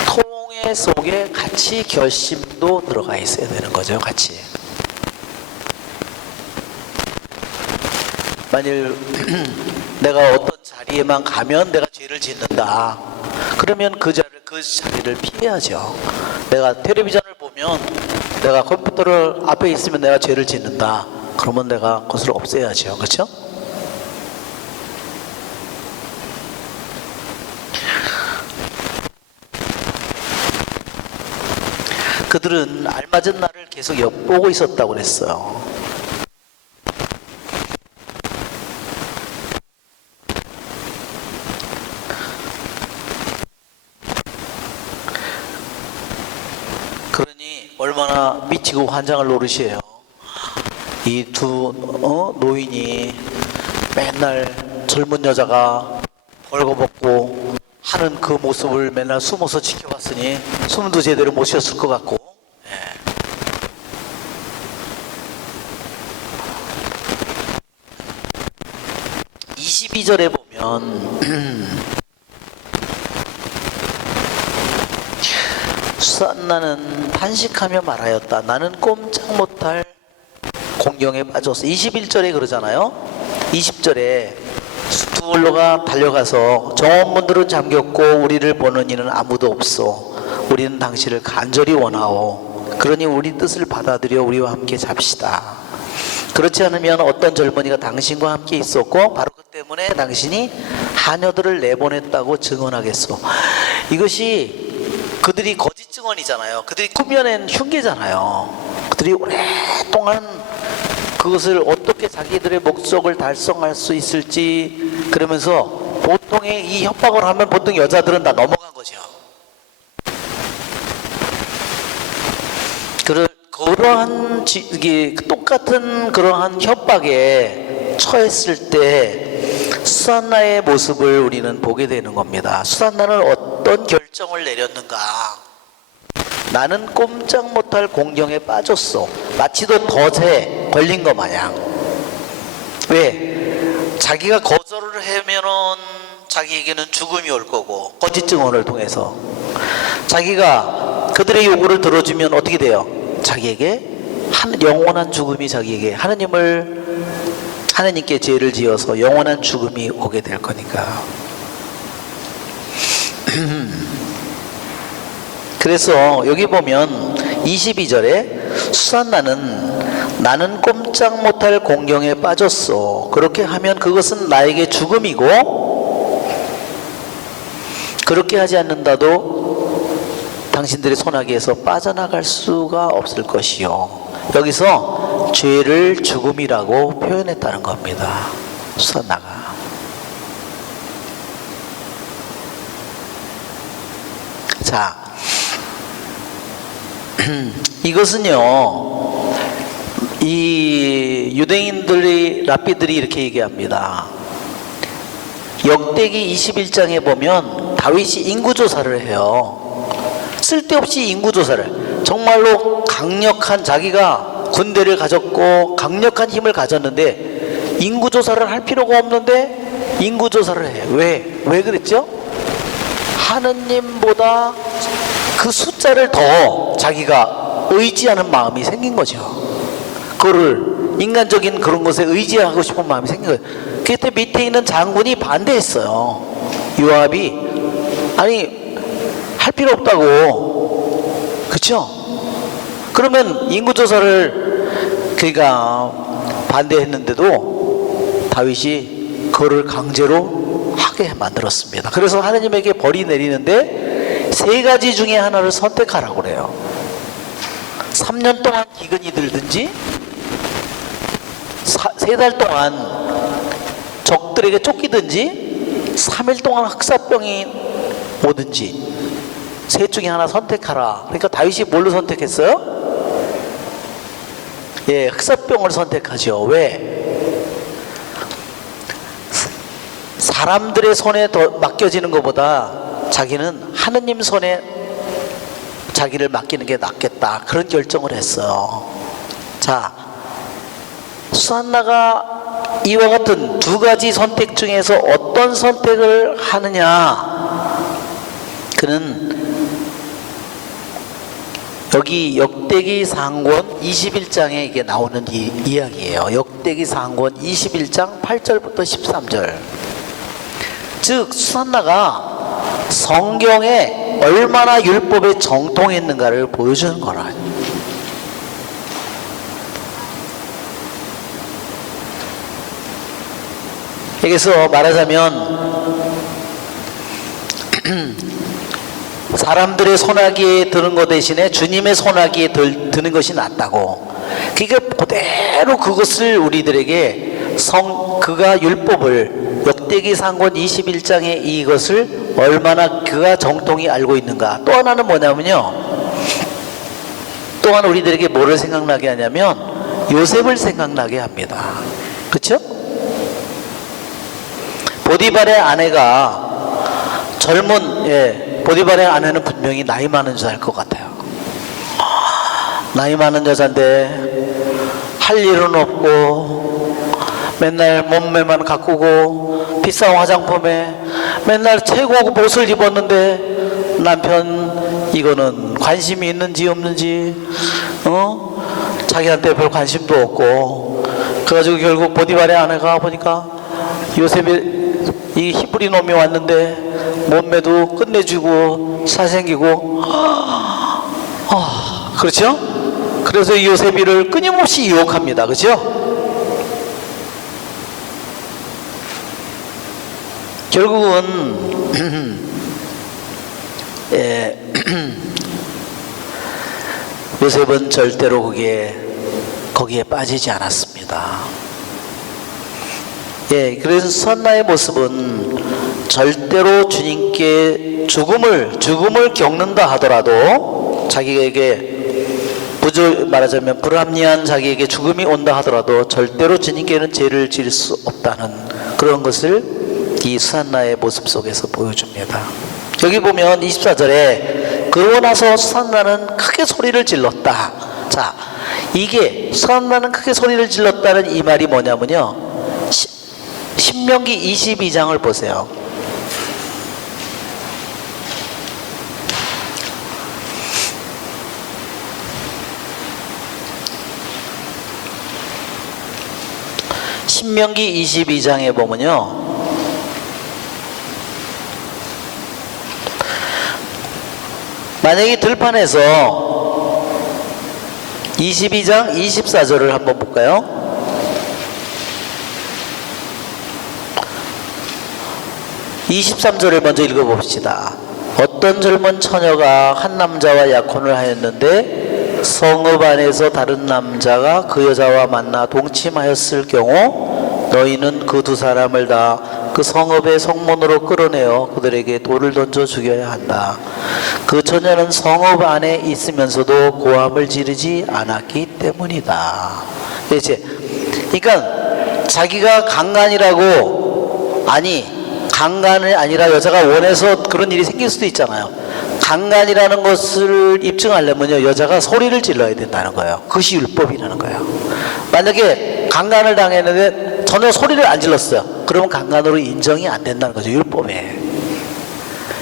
통해 속에 같이 결심도 들어가 있어야 되는 거죠. 같이. 만일 내가 어떤 자리에만 가면 내가 죄를 짓는다. 그러면 그 자리를 피해야죠. 내가 텔레비전을 보면 내가 컴퓨터를 앞에 있으면 내가 죄를 짓는다. 그러면 내가 그것을 없애야죠. 그렇죠? 그들은 알맞은 날을 계속 엿보고 있었다고 그랬어요. 그러니 얼마나 미치고 환장할 노릇이에요. 이 두 노인이 맨날 젊은 여자가 벌거벗고 하는 그 모습을 맨날 숨어서 지켜봤으니 숨도 제대로 못 쉬었을 것 같고 22절에 보면 수산나는 탄식하며 말하였다. 나는 꼼짝 못할 공경에 빠졌어. 21절에 그러잖아요. 20절에 두 원로가 달려가서 정원문들은 잠겼고 우리를 보는 이는 아무도 없어. 우리는 당신을 간절히 원하오. 그러니 우리 뜻을 받아들여 우리와 함께 잡시다. 그렇지 않으면 어떤 젊은이가 당신과 함께 있었고 바로 그 때문에 당신이 하녀들을 내보냈다고 증언하겠소. 이것이 그들이 거짓 증언이잖아요. 그들이 꾸며낸 흉계잖아요. 그들이 오랫동안 그것을 어떻게 자기들의 목적을 달성할 수 있을지 그러면서 보통의 이 협박을 하면 보통 여자들은 다 넘어간 거죠. 그러한 똑같은 그러한 협박에 처했을 때 수산나의 모습을 우리는 보게 되는 겁니다. 수산나는 어떤 결정을 내렸는가? 나는 꼼짝 못할 공경에 빠졌어. 마치도 덫에 걸린 것 마냥. 왜? 자기가 거절을 하면은 자기에게는 죽음이 올 거고, 거짓 증언을 통해서 자기가 그들의 요구를 들어주면 어떻게 돼요? 자기에게 영원한 죽음이 자기에게 하느님께 죄를 지어서 영원한 죽음이 오게 될 거니까. 그래서 여기 보면 22절에 수산나는 나는 꼼짝 못할 공경에 빠졌어. 그렇게 하면 그것은 나에게 죽음이고 그렇게 하지 않는다도 당신들의 손아귀에서 빠져나갈 수가 없을 것이요. 여기서 죄를 죽음이라고 표현했다는 겁니다. 수산나가. 자, 이것은요, 이 유대인들이 랍비들이 이렇게 얘기합니다. 역대기 21장에 보면 다윗이 인구조사를 해요. 쓸데없이 인구조사를, 정말로 강력한, 자기가 군대를 가졌고 강력한 힘을 가졌는데 인구조사를 할 필요가 없는데 인구조사를 해. 왜 그랬죠? 하느님보다 그 숫자를 더 자기가 의지하는 마음이 생긴 거죠. 그거를 인간적인 그런 것에 의지하고 싶은 마음이 생긴 거예요. 그때 밑에 있는 장군이 반대했어요. 요압이 아니 할 필요 없다고. 그렇죠? 그러면 인구조사를 그러니까 반대했는데도 다윗이 그거를 강제로 하게 만들었습니다. 그래서 하느님에게 벌이 내리는데 세 가지 중에 하나를 선택하라고 그래요. 3년 동안 기근이 들든지 3달 동안 적들에게 쫓기든지 3일 동안 흑사병이 오든지 셋 중에 하나 선택하라. 그러니까 다윗이 뭘로 선택했어요? 예, 흑사병을 선택하죠. 왜? 사람들의 손에 더 맡겨지는 것보다 자기는 하느님 손에 자기를 맡기는 게 낫겠다. 그런 결정을 했어요. 자, 수산나가 이와 같은 두 가지 선택 중에서 어떤 선택을 하느냐? 그는 여기 역대기 상권 21장에 이게 나오는 이야기예요. 역대기 상권 21장 8절부터 13절. 즉 수산나가 성경에 얼마나 율법에 정통했는가를 보여주는 거라. 여기서 말하자면 사람들의 손아귀에 드는 것 대신에 주님의 손아귀에 드는 것이 낫다고. 그러니까 그대로 그것을 우리들에게 그가 율법을 역대기 상권 21장의 이것을 얼마나 그가 정통히 알고 있는가. 또 하나는 뭐냐면요, 또한 우리들에게 뭐를 생각나게 하냐면 요셉을 생각나게 합니다. 그렇죠? 보디발의 아내가 보디발의 아내는 분명히 나이 많은 여자일 것 같아요. 나이 많은 여자인데 할 일은 없고 맨날 몸매만 가꾸고 비싼 화장품에 맨날 최고급 옷을 입었는데 남편 이거는 관심이 있는지 없는지 자기한테 별 관심도 없고 그래가지고 결국 보디발의 아내가 보니까 요셉이 이 히브리 놈이 왔는데 몸매도 끝내주고 잘생기고 그렇죠? 그래서 이 요셉이를 끊임없이 유혹합니다. 그렇죠? 결국은 요셉은 절대로 거기에 빠지지 않았습니다. 그래서 수한나의 모습은 절대로 주님께 죽음을 겪는다 하더라도 자기에게 말하자면 불합리한 자기에게 죽음이 온다 하더라도 절대로 주님께는 죄를 지을 수 없다는 그런 것을 이 수한나의 모습 속에서 보여줍니다. 여기 보면 24절에 그러고 나서 수한나는 크게 소리를 질렀다. 자, 이게 수한나는 크게 소리를 질렀다는 이 말이 뭐냐면요, 신명기 22장을 보세요. 신명기 22장에 보면요, 만약에 들판에서 22장 24절을 한번 볼까요? (23절을) 먼저 읽어봅시다. 어떤 젊은 처녀가 한 남자와 약혼을 하였는데 성읍 안에서 다른 남자가 그 여자와 만나 동침하였을 경우 너희는 그 두 사람을 다 그 성읍의 성문으로 끌어내어 그들에게 돌을 던져 죽여야 한다. 그 처녀는 성읍 안에 있으면서도 고함을 지르지 않았기 때문이다. 그러니까 자기가 강간이라고, 강간이 아니라 여자가 원해서 그런 일이 생길 수도 있잖아요. 강간이라는 것을 입증하려면요, 여자가 소리를 질러야 된다는 거예요. 그것이 율법이라는 거예요. 만약에 강간을 당했는데 전혀 소리를 안 질렀어요. 그러면 강간으로 인정이 안 된다는 거죠, 율법에.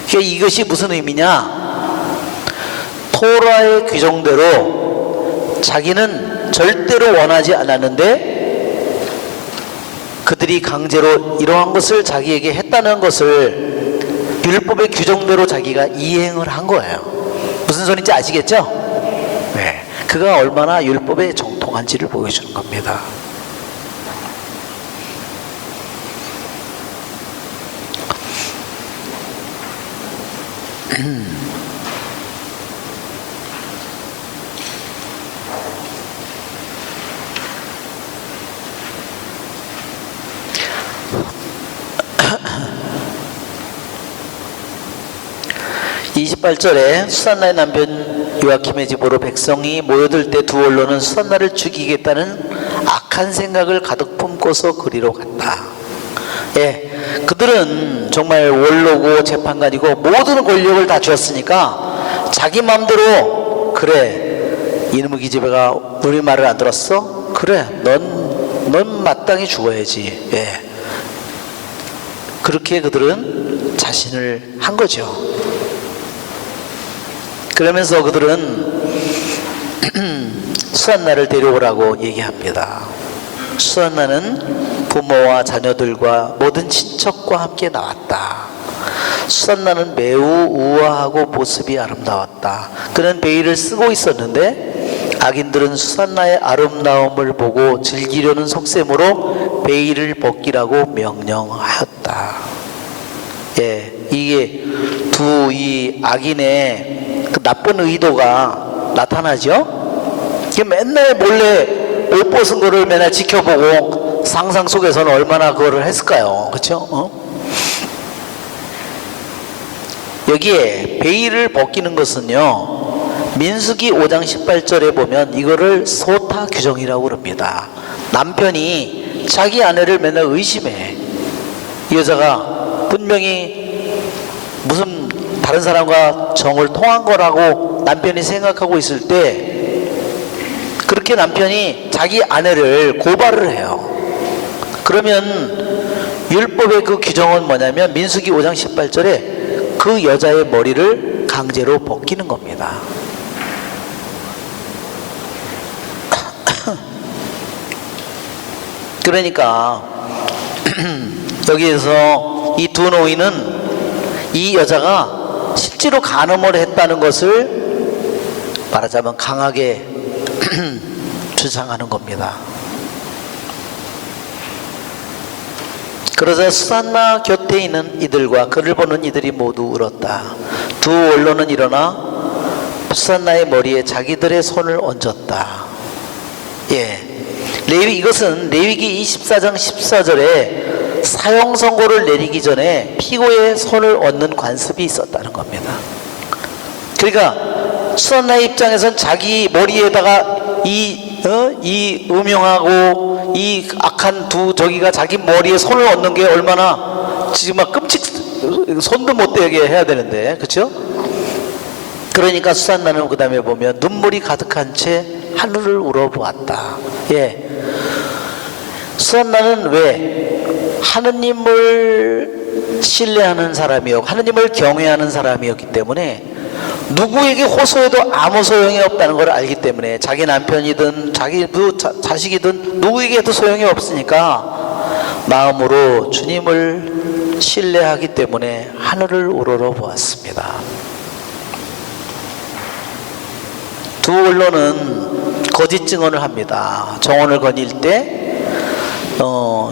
그러니까 이것이 무슨 의미냐? 토라의 규정대로 자기는 절대로 원하지 않았는데 그들이 강제로 이러한 것을 자기에게 했다는 것을 율법의 규정대로 자기가 이행을 한 거예요. 무슨 소리인지 아시겠죠? 네. 그가 얼마나 율법에 정통한지를 보여주는 겁니다. (28절에) 수산나의 남편 요아킴의 집으로 백성이 모여들 때 두 원로는 수산나를 죽이겠다는 악한 생각을 가득 품고서 그리로 갔다. 그들은 정말 원로고 재판관이고 모든 권력을 다 쥐었으니까 자기 마음대로, 그래, 이놈의 기집애가 우리 말을 안 들었어? 그래, 넌 마땅히 죽어야지. 그렇게 그들은 자신을 한 거죠. 그러면서 그들은 수한나를 데려오라고 얘기합니다. 수한나는 부모와 자녀들과 모든 친척과 함께 나왔다. 수한나는 매우 우아하고 모습이 아름다웠다. 그는 베일을 쓰고 있었는데 악인들은 수한나의 아름다움을 보고 즐기려는 속셈으로 베일을 벗기라고 명령하였다. 이게 이 악인의 그 나쁜 의도가 나타나죠. 이게 맨날 몰래 옷 벗은 거를 맨날 지켜보고 상상 속에서는 얼마나 그거를 했을까요? 그렇죠? 여기에 베일을 벗기는 것은요, 민수기 5장 18절에 보면 이거를 소타 규정이라고 그럽니다. 남편이 자기 아내를 맨날 의심해. 이 여자가 분명히 무슨 다른 사람과 정을 통한 거라고 남편이 생각하고 있을 때 그렇게 남편이 자기 아내를 고발을 해요. 그러면 율법의 그 규정은 뭐냐면 민수기 5장 18절에 그 여자의 머리를 강제로 벗기는 겁니다. 그러니까 여기에서 이 두 노인은 이 여자가 실제로 간음을 했다는 것을 말하자면 강하게 주장하는 겁니다. 그러자 수산나 곁에 있는 이들과 그를 보는 이들이 모두 울었다. 두 원로는 일어나 수산나의 머리에 자기들의 손을 얹었다. 예, 이것은 레위기 24장 14절에 사형 선고를 내리기 전에 피고의 손을 얹는 관습이 있었다는 겁니다. 그러니까 수산나의 입장에선 자기 머리에다가 이 음흉하고 이 악한 두 저기가 자기 머리에 손을 얹는 게 얼마나 지금 막 손도 못 대게 해야 되는데, 그렇죠? 그러니까 수산나는 그 다음에 보면 눈물이 가득한 채 하늘을 우러보았다. 예, 수산나는 왜 하느님을 신뢰하는 사람이었고 하느님을 경외하는 사람이었기 때문에 누구에게 호소해도 아무 소용이 없다는 걸 알기 때문에 자기 남편이든 자기 자식이든 누구에게 해도 소용이 없으니까 마음으로 주님을 신뢰하기 때문에 하늘을 우러러 보았습니다. 두 원로는 거짓 증언을 합니다. 정원을 거닐 때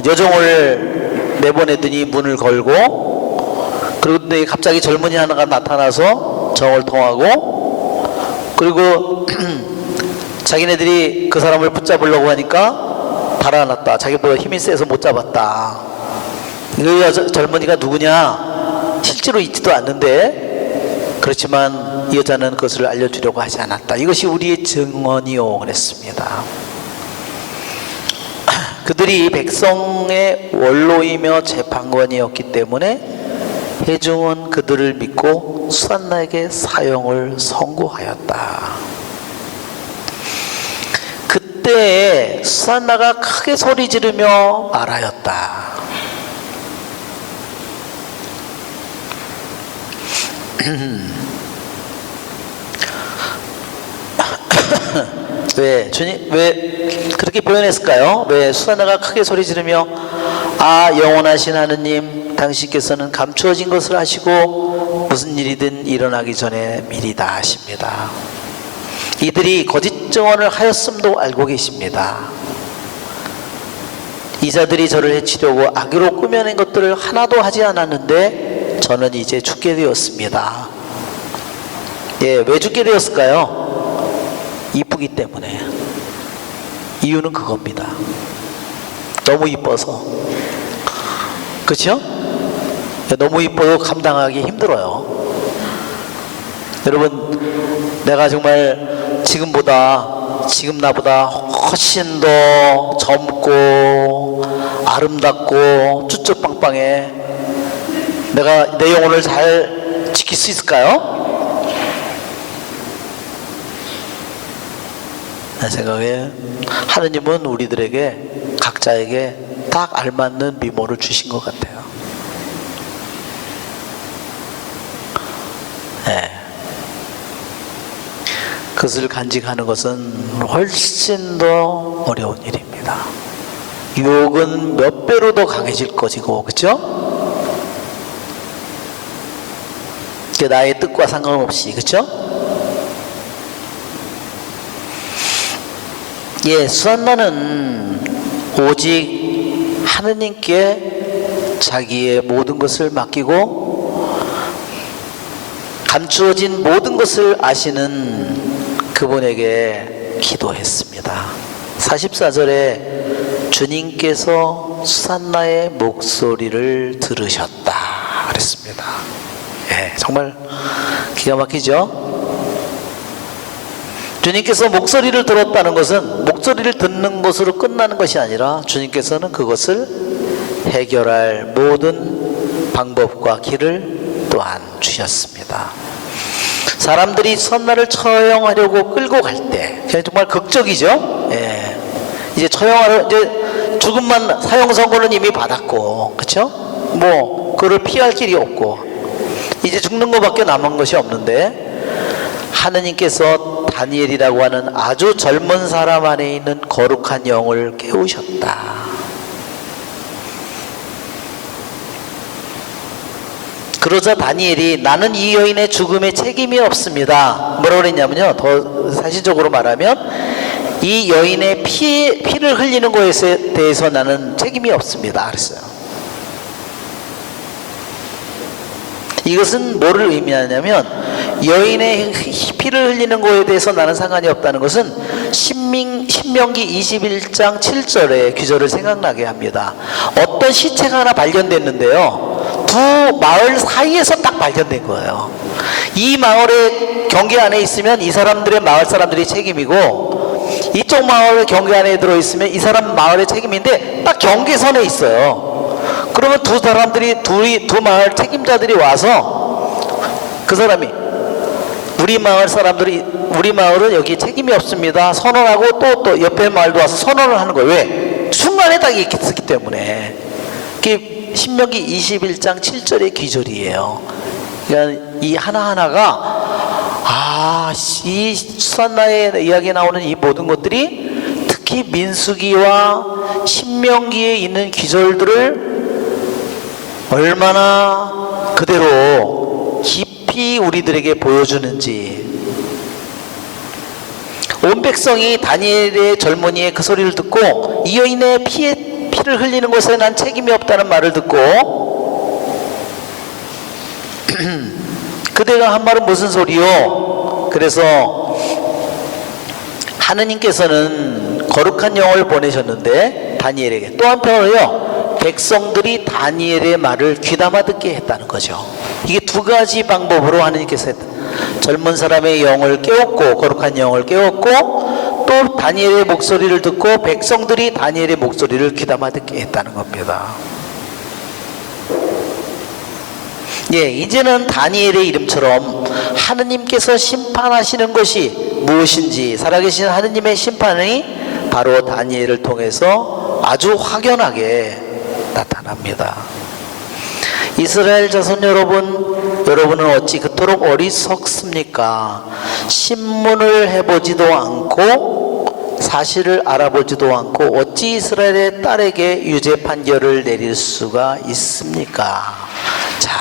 여종을 내보내더니 문을 걸고, 그런데 갑자기 젊은이 하나가 나타나서 정을 통하고, 그리고 자기네들이 그 사람을 붙잡으려고 하니까 달아났다. 자기보다 힘이 세서 못 잡았다. 그 젊은이가 누구냐? 실제로 있지도 않는데, 그렇지만 이 여자는 그것을 알려주려고 하지 않았다. 이것이 우리의 증언이요 그랬습니다. 그들이 백성의 원로이며 재판관이었기 때문에 회중은 그들을 믿고 수산나에게 사형을 선고하였다. 그때 수산나가 크게 소리 지르며 말하였다. 왜 그렇게 표현했을까요? 왜 수산나가 크게 소리 지르며 아 영원하신 하느님, 당신께서는 감추어진 것을 아시고 무슨 일이든 일어나기 전에 미리 다 아십니다. 이들이 거짓 증언을 하였음도 알고 계십니다. 이자들이 저를 해치려고 악으로 꾸며낸 것들을 하나도 하지 않았는데 저는 이제 죽게 되었습니다. 예, 왜 죽게 되었을까요? 이쁘기 때문에. 이유는 그겁니다. 너무 이뻐서. 그렇죠? 너무 이뻐도 감당하기 힘들어요. 여러분, 내가 정말 지금 나보다 훨씬 더 젊고 아름답고 쭈쭈빵빵해. 내가 내 영혼을 잘 지킬 수 있을까요? 내 생각에 하느님은 우리들에게 각자에게 딱 알맞는 미모를 주신 것 같아요. 네. 그것을 간직하는 것은 훨씬 더 어려운 일입니다. 유혹은 몇 배로 더 강해질 것이고, 그렇죠? 나의 뜻과 상관없이, 그렇죠? 예, 수산나는 오직 하느님께 자기의 모든 것을 맡기고 감추어진 모든 것을 아시는 그분에게 기도했습니다. 44절에 주님께서 수산나의 목소리를 들으셨다 그랬습니다. 예, 정말 기가 막히죠? 주님께서 목소리를 들었다는 것은 목소리를 듣는 것으로 끝나는 것이 아니라 주님께서는 그것을 해결할 모든 방법과 길을 또한 주셨습니다. 사람들이 수산나를 처형하려고 끌고 갈 때 정말 극적이죠. 예. 이제 이제 죽음만, 사형 선고는 이미 받았고, 그렇죠? 뭐 그를 피할 길이 없고 이제 죽는 것밖에 남은 것이 없는데 하느님께서 다니엘이라고 하는 아주 젊은 사람 안에 있는 거룩한 영을 깨우셨다. 그러자 다니엘이 나는 이 여인의 죽음에 책임이 없습니다. 뭐라고 그랬냐면요, 더 사실적으로 말하면 이 여인의 피를 흘리는 것에 대해서 나는 책임이 없습니다 그랬어요. 이것은 뭐를 의미하냐면 여인의 피를 흘리는 것에 대해서 나는 상관이 없다는 것은 신명기 21장 7절의 규절을 생각나게 합니다. 어떤 시체가 하나 발견됐는데요, 두 마을 사이에서 딱 발견된 거예요. 이 마을의 경계 안에 있으면 이 사람들의 마을 사람들이 책임이고, 이쪽 마을의 경계 안에 들어있으면 이 사람 마을의 책임인데 딱 경계선에 있어요. 그러면 두 마을 책임자들이 와서 그 사람이 우리 마을은 여기 책임이 없습니다 선언하고 또 옆에 마을도 와서 선언을 하는 거예요. 왜? 순간에 딱 이렇게 쓰기 때문에. 그게 신명기 21장 7절의 기절이에요. 그러니까 이 하나하나가 이 수산나의 이야기에 나오는 이 모든 것들이 특히 민수기와 신명기에 있는 기절들을 얼마나 그대로 깊이 우리들에게 보여주는지. 온 백성이 다니엘의 젊은이의 그 소리를 듣고 이 여인의 피를 흘리는 것에 난 책임이 없다는 말을 듣고 그대가 한 말은 무슨 소리요? 그래서 하느님께서는 거룩한 영을 보내셨는데 다니엘에게 또 한편으로요, 백성들이 다니엘의 말을 귀담아 듣게 했다는 거죠. 이게 두 가지 방법으로 하느님께서 했다. 젊은 사람의 영을 깨웠고, 거룩한 영을 깨웠고, 또 다니엘의 목소리를 듣고 백성들이 다니엘의 목소리를 귀담아 듣게 했다는 겁니다. 예, 이제는 다니엘의 이름처럼 하느님께서 심판하시는 것이 무엇인지, 살아계신 하느님의 심판이 바로 다니엘을 통해서 아주 확연하게 나타납니다. 이스라엘 자손 여러분은 어찌 그토록 어리석습니까? 신문을 해보지도 않고 사실을 알아보지도 않고 어찌 이스라엘의 딸에게 유죄 판결을 내릴 수가 있습니까? 자,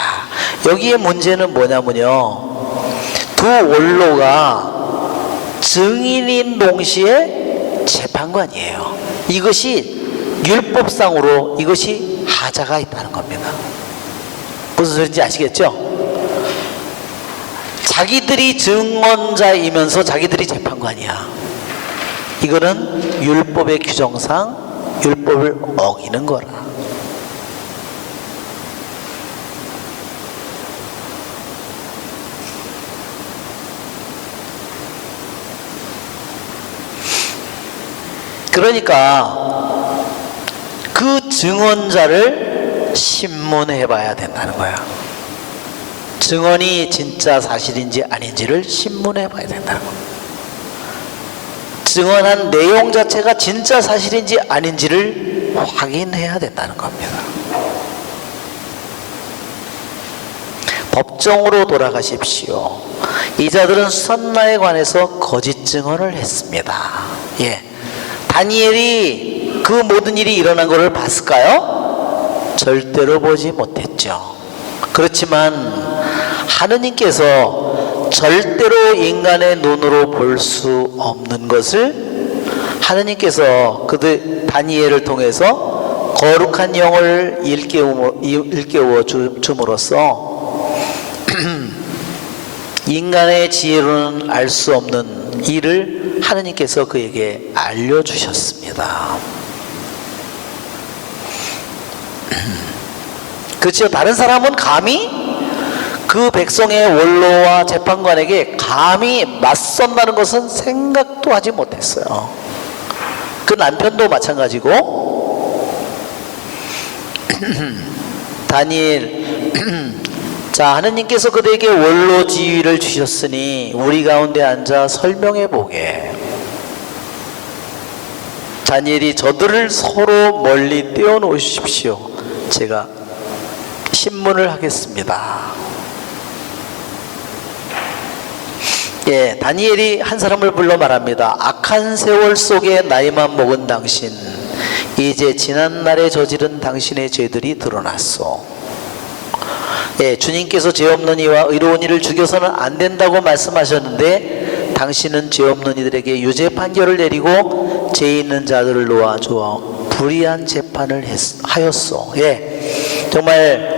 여기에 문제는 뭐냐면요, 두 원로가 증인인 동시에 재판관이에요. 이것이 율법상으로 이것이 하자가 있다는 겁니다. 무슨 소리인지 아시겠죠? 자기들이 증언자이면서 자기들이 재판관이야. 이거는 율법의 규정상 율법을 어기는 거라. 그러니까 그 증언자를 신문해 봐야 된다는 거야. 증언이 진짜 사실인지 아닌지를 신문해 봐야 된다는 거야. 증언한 내용 자체가 진짜 사실인지 아닌지를 확인해야 된다는 겁니다. 법정으로 돌아가십시오. 이 자들은 수산나에 관해서 거짓 증언을 했습니다. 예. 다니엘이 그 모든 일이 일어난 것을 봤을까요? 절대로 보지 못했죠. 그렇지만 하느님께서 절대로 인간의 눈으로 볼 수 없는 것을 하느님께서 다니엘을 통해서 거룩한 영을 일깨워 줌으로써 인간의 지혜로는 알 수 없는 일을 하느님께서 그에게 알려주셨습니다. 그렇죠. 다른 사람은 감히 그 백성의 원로와 재판관에게 감히 맞선다는 것은 생각도 하지 못했어요. 그 남편도 마찬가지고. 다니엘, 자, 하느님께서 그대에게 원로 지위를 주셨으니 우리 가운데 앉아 설명해 보게. 다니엘이 저들을 서로 멀리 떼어놓으십시오. 제가 신문을 하겠습니다. 예, 다니엘이 한 사람을 불러 말합니다. 악한 세월 속에 나이만 먹은 당신, 이제 지난 날에 저지른 당신의 죄들이 드러났소. 예, 주님께서 죄 없는 이와 의로운 이를 죽여서는 안 된다고 말씀하셨는데 당신은 죄 없는 이들에게 유죄 판결을 내리고 죄 있는 자들을 놓아주어 불의한 재판을 하였소. 예, 정말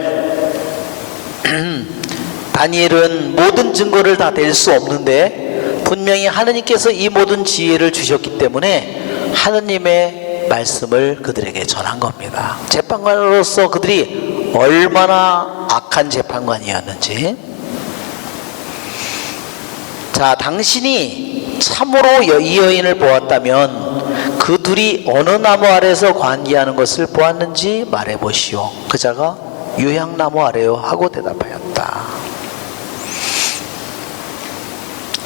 다니엘은 모든 증거를 다 댈 수 없는데 분명히 하느님께서 이 모든 지혜를 주셨기 때문에 하느님의 말씀을 그들에게 전한 겁니다. 재판관으로서 그들이 얼마나 악한 재판관이었는지. 자, 당신이 참으로 이 여인을 보았다면 그 둘이 어느 나무 아래에서 관계하는 것을 보았는지 말해보시오. 그자가 유향나무 아래요 하고 대답하였다.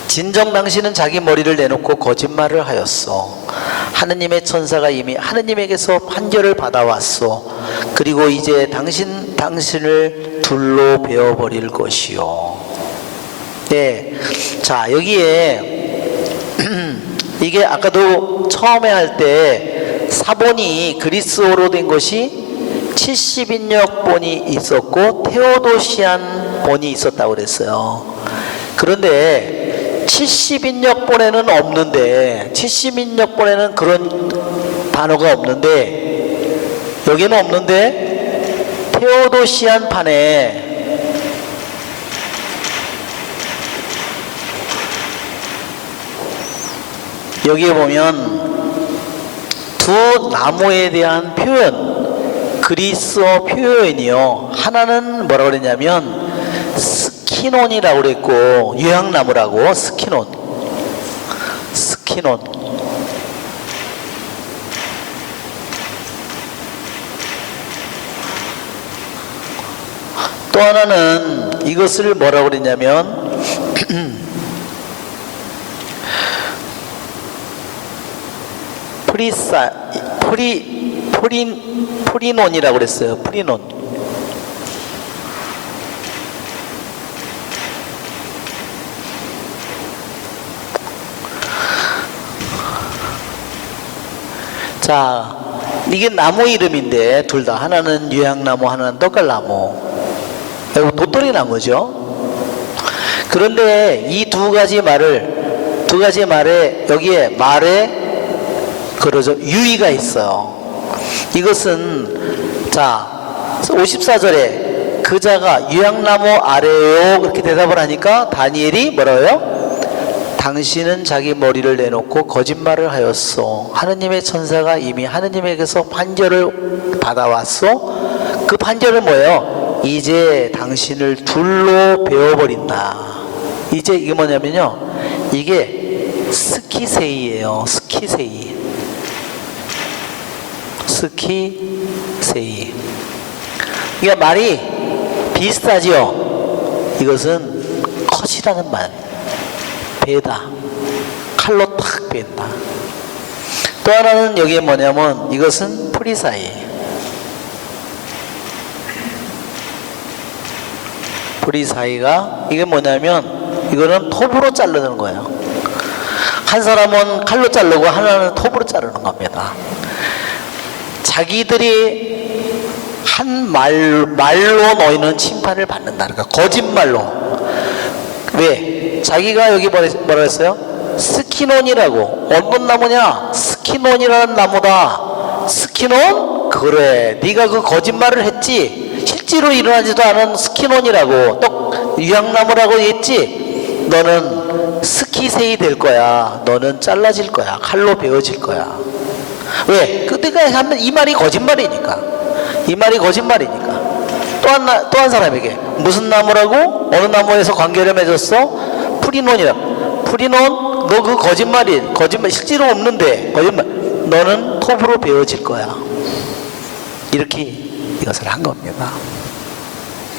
진정 당신은 자기 머리를 내놓고 거짓말을 하였소. 하느님의 천사가 이미 하느님에게서 판결을 받아왔소. 그리고 이제 당신을 둘로 베어버릴 것이요. 네, 자, 여기에 이게 아까도 처음에 할 때 사본이 그리스어로 된 것이 70인역 본이 있었고 테오도시안 본이 있었다고 그랬어요. 그런데 70인역 본에는 없는데, 70인역 본에는 그런 단어가 없는데, 여기는 없는데 테오도시안 판에 여기에 보면 두 나무에 대한 표현, 그리스어 표현이요, 하나는 뭐라고 그랬냐면 스키논이라고 그랬고, 유향나무라고, 스키논. 또 하나는 이것을 뭐라고 그랬냐면 프리논이라고 그랬어요. 프리논. 자, 이게 나무 이름인데 둘 다, 하나는 유향나무, 하나는 떡갈나무, 도토리 나무죠. 그런데 이 두 가지 말에 여기에 말에 그러죠, 유의가 있어요. 이것은, 자, 54절에 그자가 유향나무 아래요 그렇게 대답을 하니까 다니엘이 뭐라고요? 당신은 자기 머리를 내놓고 거짓말을 하였소. 하느님의 천사가 이미 하느님에게서 판결을 받아왔소. 그 판결은 뭐예요? 이제 당신을 둘로 베어버린다. 이제 이게 뭐냐면요, 이게 스키세이예요. 스키세이. 이게 말이 비슷하지요. 이것은 컷이라는 말, 베다, 칼로 탁 벤다. 또 하나는 여기에 뭐냐면 이것은 프리사이. 프리사이가 이게 뭐냐면 이거는 톱으로 자르는 거예요. 한 사람은 칼로 자르고 하나는 톱으로 자르는 겁니다. 자기들이 한 말로 너희는 심판을 받는다는 거야. 거짓말로. 왜? 자기가 여기 뭐라 했어요? 스키논이라고. 어떤 나무냐? 스키논이라는 나무다. 스키논? 그래, 네가 그 거짓말을 했지. 실제로 일어나지도 않은 스키논이라고, 또 유향나무라고 했지. 너는 스키세이 될 거야. 너는 잘라질 거야. 칼로 베어질 거야. 왜? 그때가 하면 이 말이 거짓말이니까. 이 말이 거짓말이니까. 또 한 사람에게 무슨 나무라고? 어느 나무에서 관계를 맺었어? 프리논이라고. 프리논, 너 그 거짓말 실제로 없는데 거짓말. 너는 톱으로 베어질 거야. 이렇게 이것을 한 겁니다.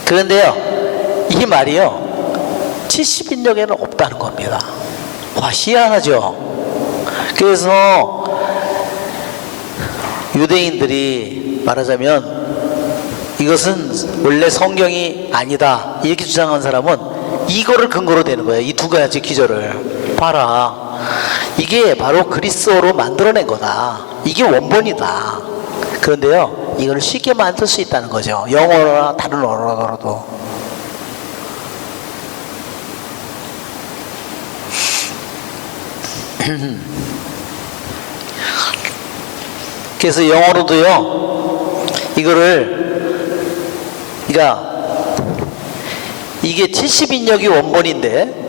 그런데요, 이 말이요 70인역에는 없다는 겁니다. 와, 희한하죠. 그래서 유대인들이 말하자면 이것은 원래 성경이 아니다 이렇게 주장한 사람은 이거를 근거로 되는 거예요. 이 두 가지 기절을 봐라, 이게 바로 그리스어로 만들어낸 거다, 이게 원본이다. 그런데요, 이걸 쉽게 만들 수 있다는 거죠. 영어나 다른 언어로도. 그래서 영어로도요, 그러니까 이게 70인역이 원본인데,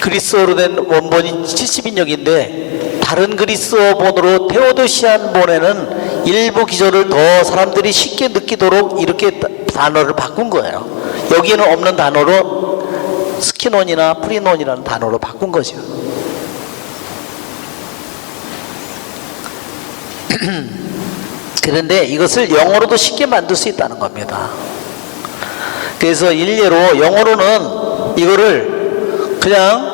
그리스어로 된 원본이 70인역인데 다른 그리스어 본으로 테오도시안 본에는 일부 기조를 더 사람들이 쉽게 느끼도록 이렇게 단어를 바꾼 거예요. 여기에는 없는 단어로 스키논이나 프리논이라는 단어로 바꾼 거죠. 그런데 이것을 영어로도 쉽게 만들 수 있다는 겁니다. 그래서 일례로 영어로는 이거를 그냥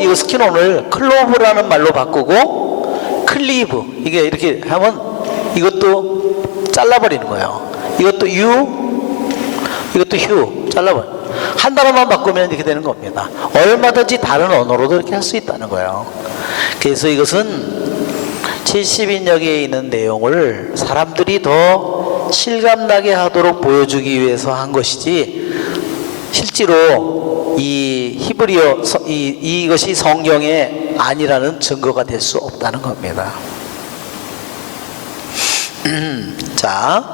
이거 스키논을 클로브라는 말로 바꾸고 클리브, 이게 이렇게 하면 이것도 잘라버리는 거예요. 이것도 이것도 휴 잘라버려. 한 단어만 바꾸면 이렇게 되는 겁니다. 얼마든지 다른 언어로도 이렇게 할 수 있다는 거예요. 그래서 이것은 70인역에 있는 내용을 사람들이 더 실감나게 하도록 보여주기 위해서 한 것이지, 실제로 이 히브리어 이것이 성경에 아니라는 증거가 될 수 없다는 겁니다. 자,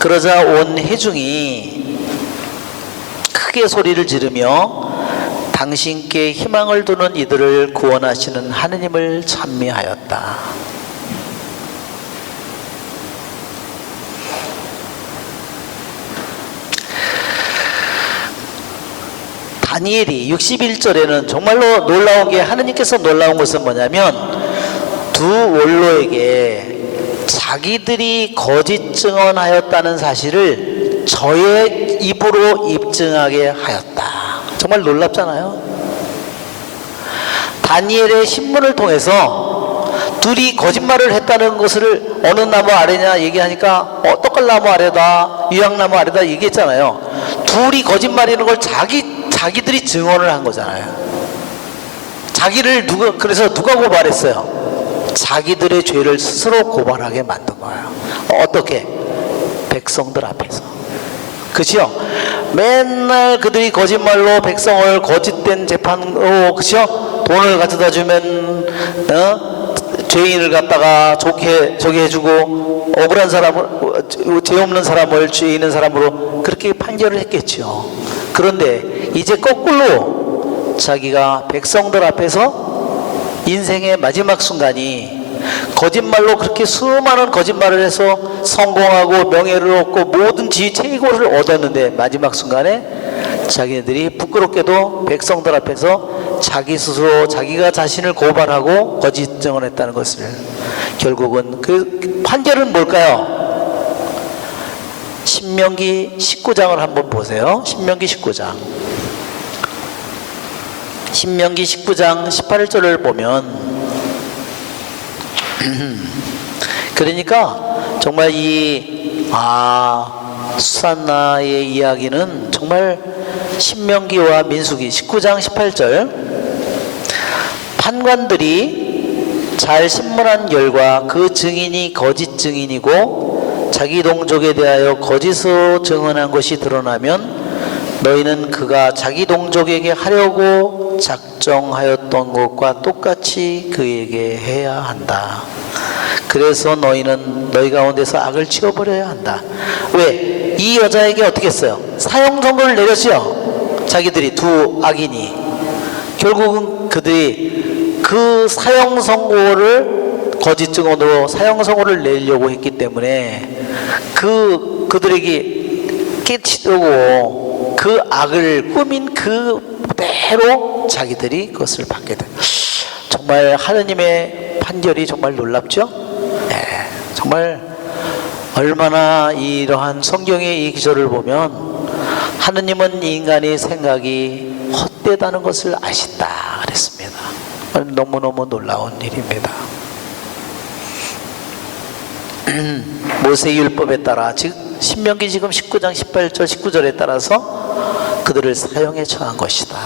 그러자 온 회중이 크게 소리를 지르며 당신께 희망을 두는 이들을 구원하시는 하느님을 찬미하였다. 다니엘이 61절에는 정말로 놀라운 게, 하느님께서 놀라운 것은 뭐냐면 두 원로에게 자기들이 거짓 증언하였다는 사실을 저의 입으로 입증하게 하였다. 정말 놀랍잖아요. 다니엘의 신문을 통해서 둘이 거짓말을 했다는 것을 어느 나무 아래냐 얘기하니까 떡갈나무 아래다, 유향나무 아래다 얘기했잖아요. 둘이 거짓말이라는 걸 자기들이 증언을 한 거잖아요. 그래서 누가 고발했어요? 자기들의 죄를 스스로 고발하게 만든 거예요. 어떻게? 백성들 앞에서. 그죠? 맨날 그들이 거짓말로 백성을 거짓된 재판으로, 그죠? 돈을 가져다 주면 죄인을 갖다가 좋게 해주고, 억울한 사람을, 죄 없는 사람을 죄 있는 사람으로 그렇게 판결을 했겠죠. 그런데 이제 거꾸로 자기가 백성들 앞에서 인생의 마지막 순간이 거짓말로 그렇게 수많은 거짓말을 해서 성공하고 명예를 얻고 모든 지위 최고를 얻었는데, 마지막 순간에 자기네들이 부끄럽게도 백성들 앞에서 자기 스스로 자기가 자신을 고발하고 거짓 증언했다는 것을, 결국은 그 판결은 뭘까요? 신명기 19장을 한번 보세요. 신명기 19장 18절을 보면 그러니까 정말 수산나의 이야기는 정말 신명기와 민수기 19장 18절, 판관들이 잘 신문한 결과 그 증인이 거짓 증인이고 자기 동족에 대하여 거짓으로 증언한 것이 드러나면 너희는 그가 자기 동족에게 하려고 작정하였던 것과 똑같이 그에게 해야 한다. 그래서 너희는 너희 가운데서 악을 치워버려야 한다. 왜? 이 여자에게 어떻게 했어요? 사형 선고를 내렸죠. 자기들이 두 악인이. 결국은 그들이 그 사형 선고를 거짓 증언으로 사형 선고를 내려고 했기 때문에 그들에게 깨치려고 그 악을 꾸민 그대로 자기들이 그것을 받게 된, 정말 하느님의 판결이 정말 놀랍죠? 네, 정말 얼마나 이러한 성경의 이 기절을 보면 하느님은 인간의 생각이 헛되다는 것을 아신다 그랬습니다. 너무너무 놀라운 일입니다. 모세율법에 따라, 즉 신명기 지금 19장 18절 19절에 따라서 그들을 사형에 처한 것이다.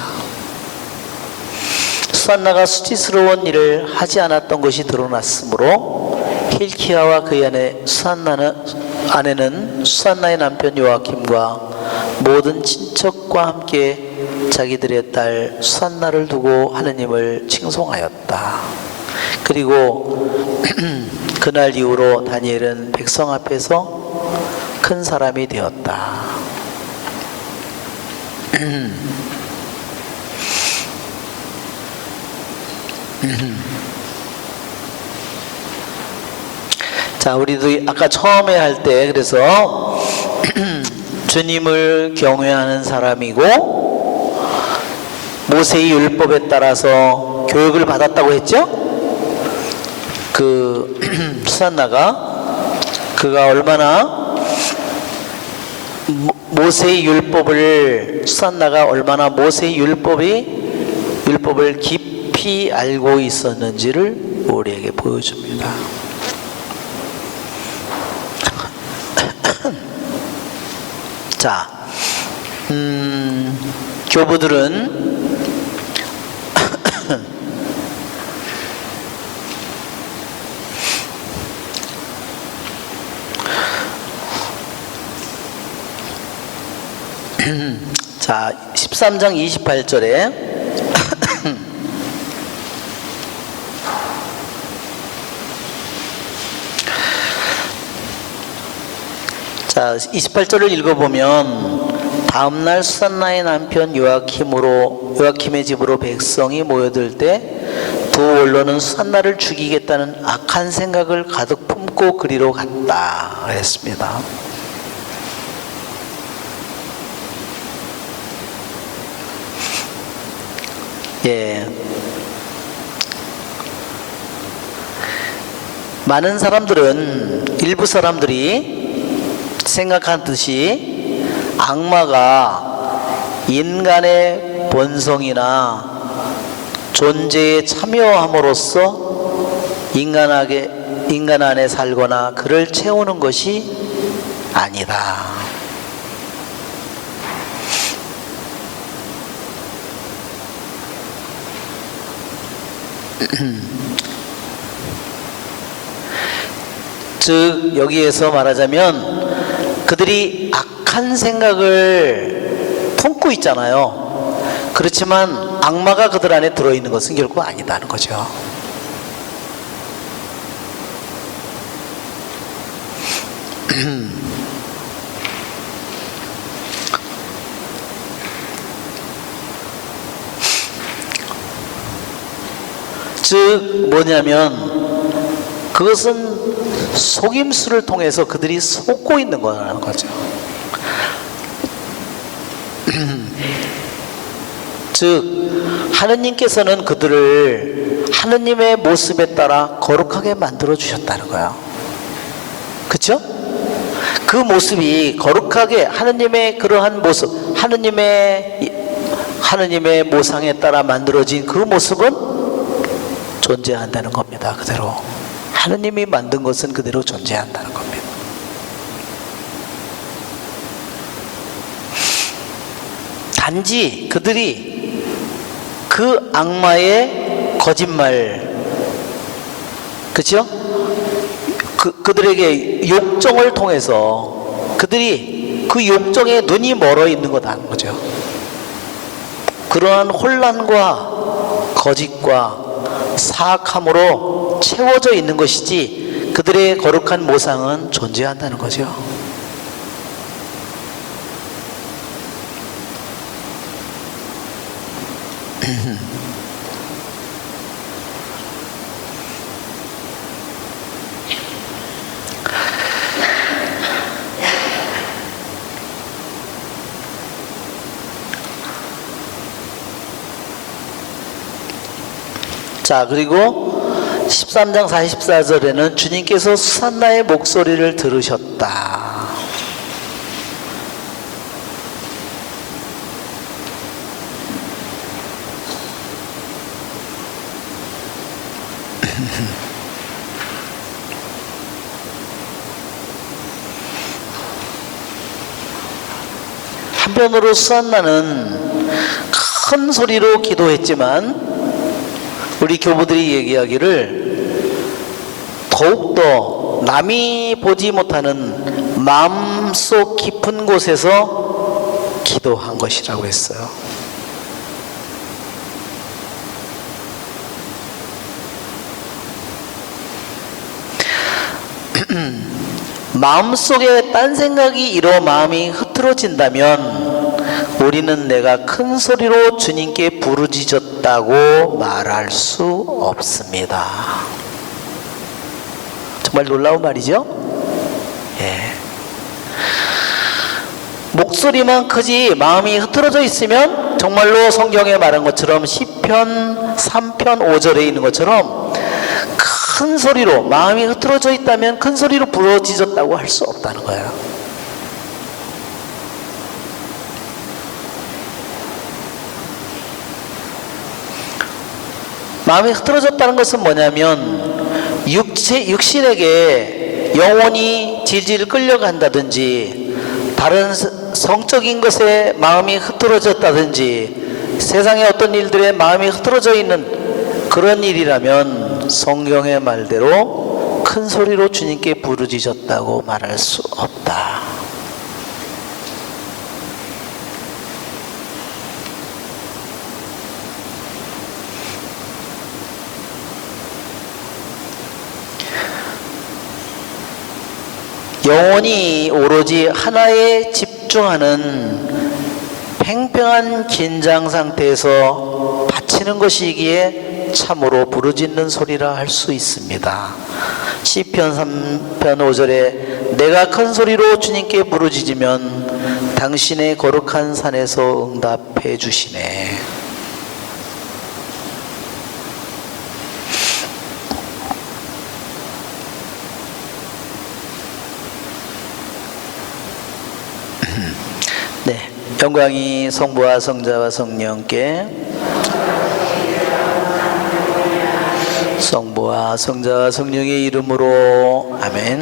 수산나가 수치스러운 일을 하지 않았던 것이 드러났으므로 힐키야와 그의 아내 아내는 수산나의 남편 요아킴과 모든 친척과 함께 자기들의 딸 수산나를 두고 하느님을 칭송하였다. 그리고 그날 이후로 다니엘은 백성 앞에서 큰 사람이 되었다. 자, 우리도 아까 처음에 할 때 그래서 주님을 경외하는 사람이고 모세의 율법에 따라서 교육을 받았다고 했죠? 그 수산나가 그가 얼마나 모세의 율법을 수산나가 얼마나 모세의 율법을 깊이 알고 있었는지를 우리에게 보여줍니다. 자, 교부들은 자, 13장 28절에 자, 28절을 읽어보면 다음날 수산나의 남편 요아킴의 집으로 백성이 모여들 때 두 원로는 수산나를 죽이겠다는 악한 생각을 가득 품고 그리로 갔다 그랬습니다. 예. 많은 사람들은, 일부 사람들이 생각하듯이 악마가 인간의 본성이나 존재에 참여함으로써 인간 안에 살거나 그를 채우는 것이 아니다. 즉 여기에서 말하자면 그들이 악한 생각을 품고 있잖아요. 그렇지만 악마가 그들 안에 들어있는 것은 결코 아니다는 거죠. 즉 뭐냐면 그것은 속임수를 통해서 그들이 속고 있는 거라는 거죠. 즉 하느님께서는 그들을 하느님의 모습에 따라 거룩하게 만들어 주셨다는 거예요. 그렇죠? 그 모습이 거룩하게 하느님의 그러한 모습, 하느님의 모상에 따라 만들어진 그 모습은 존재한다는 겁니다. 그대로 하느님이 만든 것은 그대로 존재한다는 겁니다. 단지 그들이 그 악마의 거짓말, 그렇죠? 그들에게 욕정을 통해서 그들이 그 욕정에 눈이 멀어 있는 거다는 거죠. 그러한 혼란과 거짓과 사악함으로 채워져 있는 것이지 그들의 거룩한 모상은 존재한다는 거죠. 자, 그리고 13장 44절에는 주님께서 수산나의 목소리를 들으셨다. 한편으로 수산나는 큰 소리로 기도했지만 우리 교부들이 얘기하기를 더욱더 남이 보지 못하는 마음속 깊은 곳에서 기도한 것이라고 했어요. 마음속에 딴 생각이 일어 마음이 흐트러진다면 우리는 내가 큰 소리로 주님께 부르짖었다고 말할 수 없습니다. 정말 놀라운 말이죠? 예. 목소리만 크지 마음이 흐트러져 있으면 정말로 성경에 말한 것처럼 시편 3편 5절에 있는 것처럼 큰 소리로, 마음이 흐트러져 있다면 큰 소리로 부르짖었다고 할 수 없다는 거예요. 마음이 흐트러졌다는 것은 뭐냐면 육신에게 영혼이 질질 끌려간다든지 다른 성적인 것에 마음이 흐트러졌다든지 세상의 어떤 일들에 마음이 흐트러져 있는 그런 일이라면 성경의 말대로 큰 소리로 주님께 부르짖었다고 말할 수 없다. 영혼이 오로지 하나에 집중하는 팽팽한 긴장 상태에서 바치는 것이기에 참으로 부르짖는 소리라 할 수 있습니다. 시편 3편 5절에 내가 큰 소리로 주님께 부르짖으면 당신의 거룩한 산에서 응답해 주시네. 네, 영광이 성부와 성자와 성령께, 성부와 성자와 성령의 이름으로 아멘.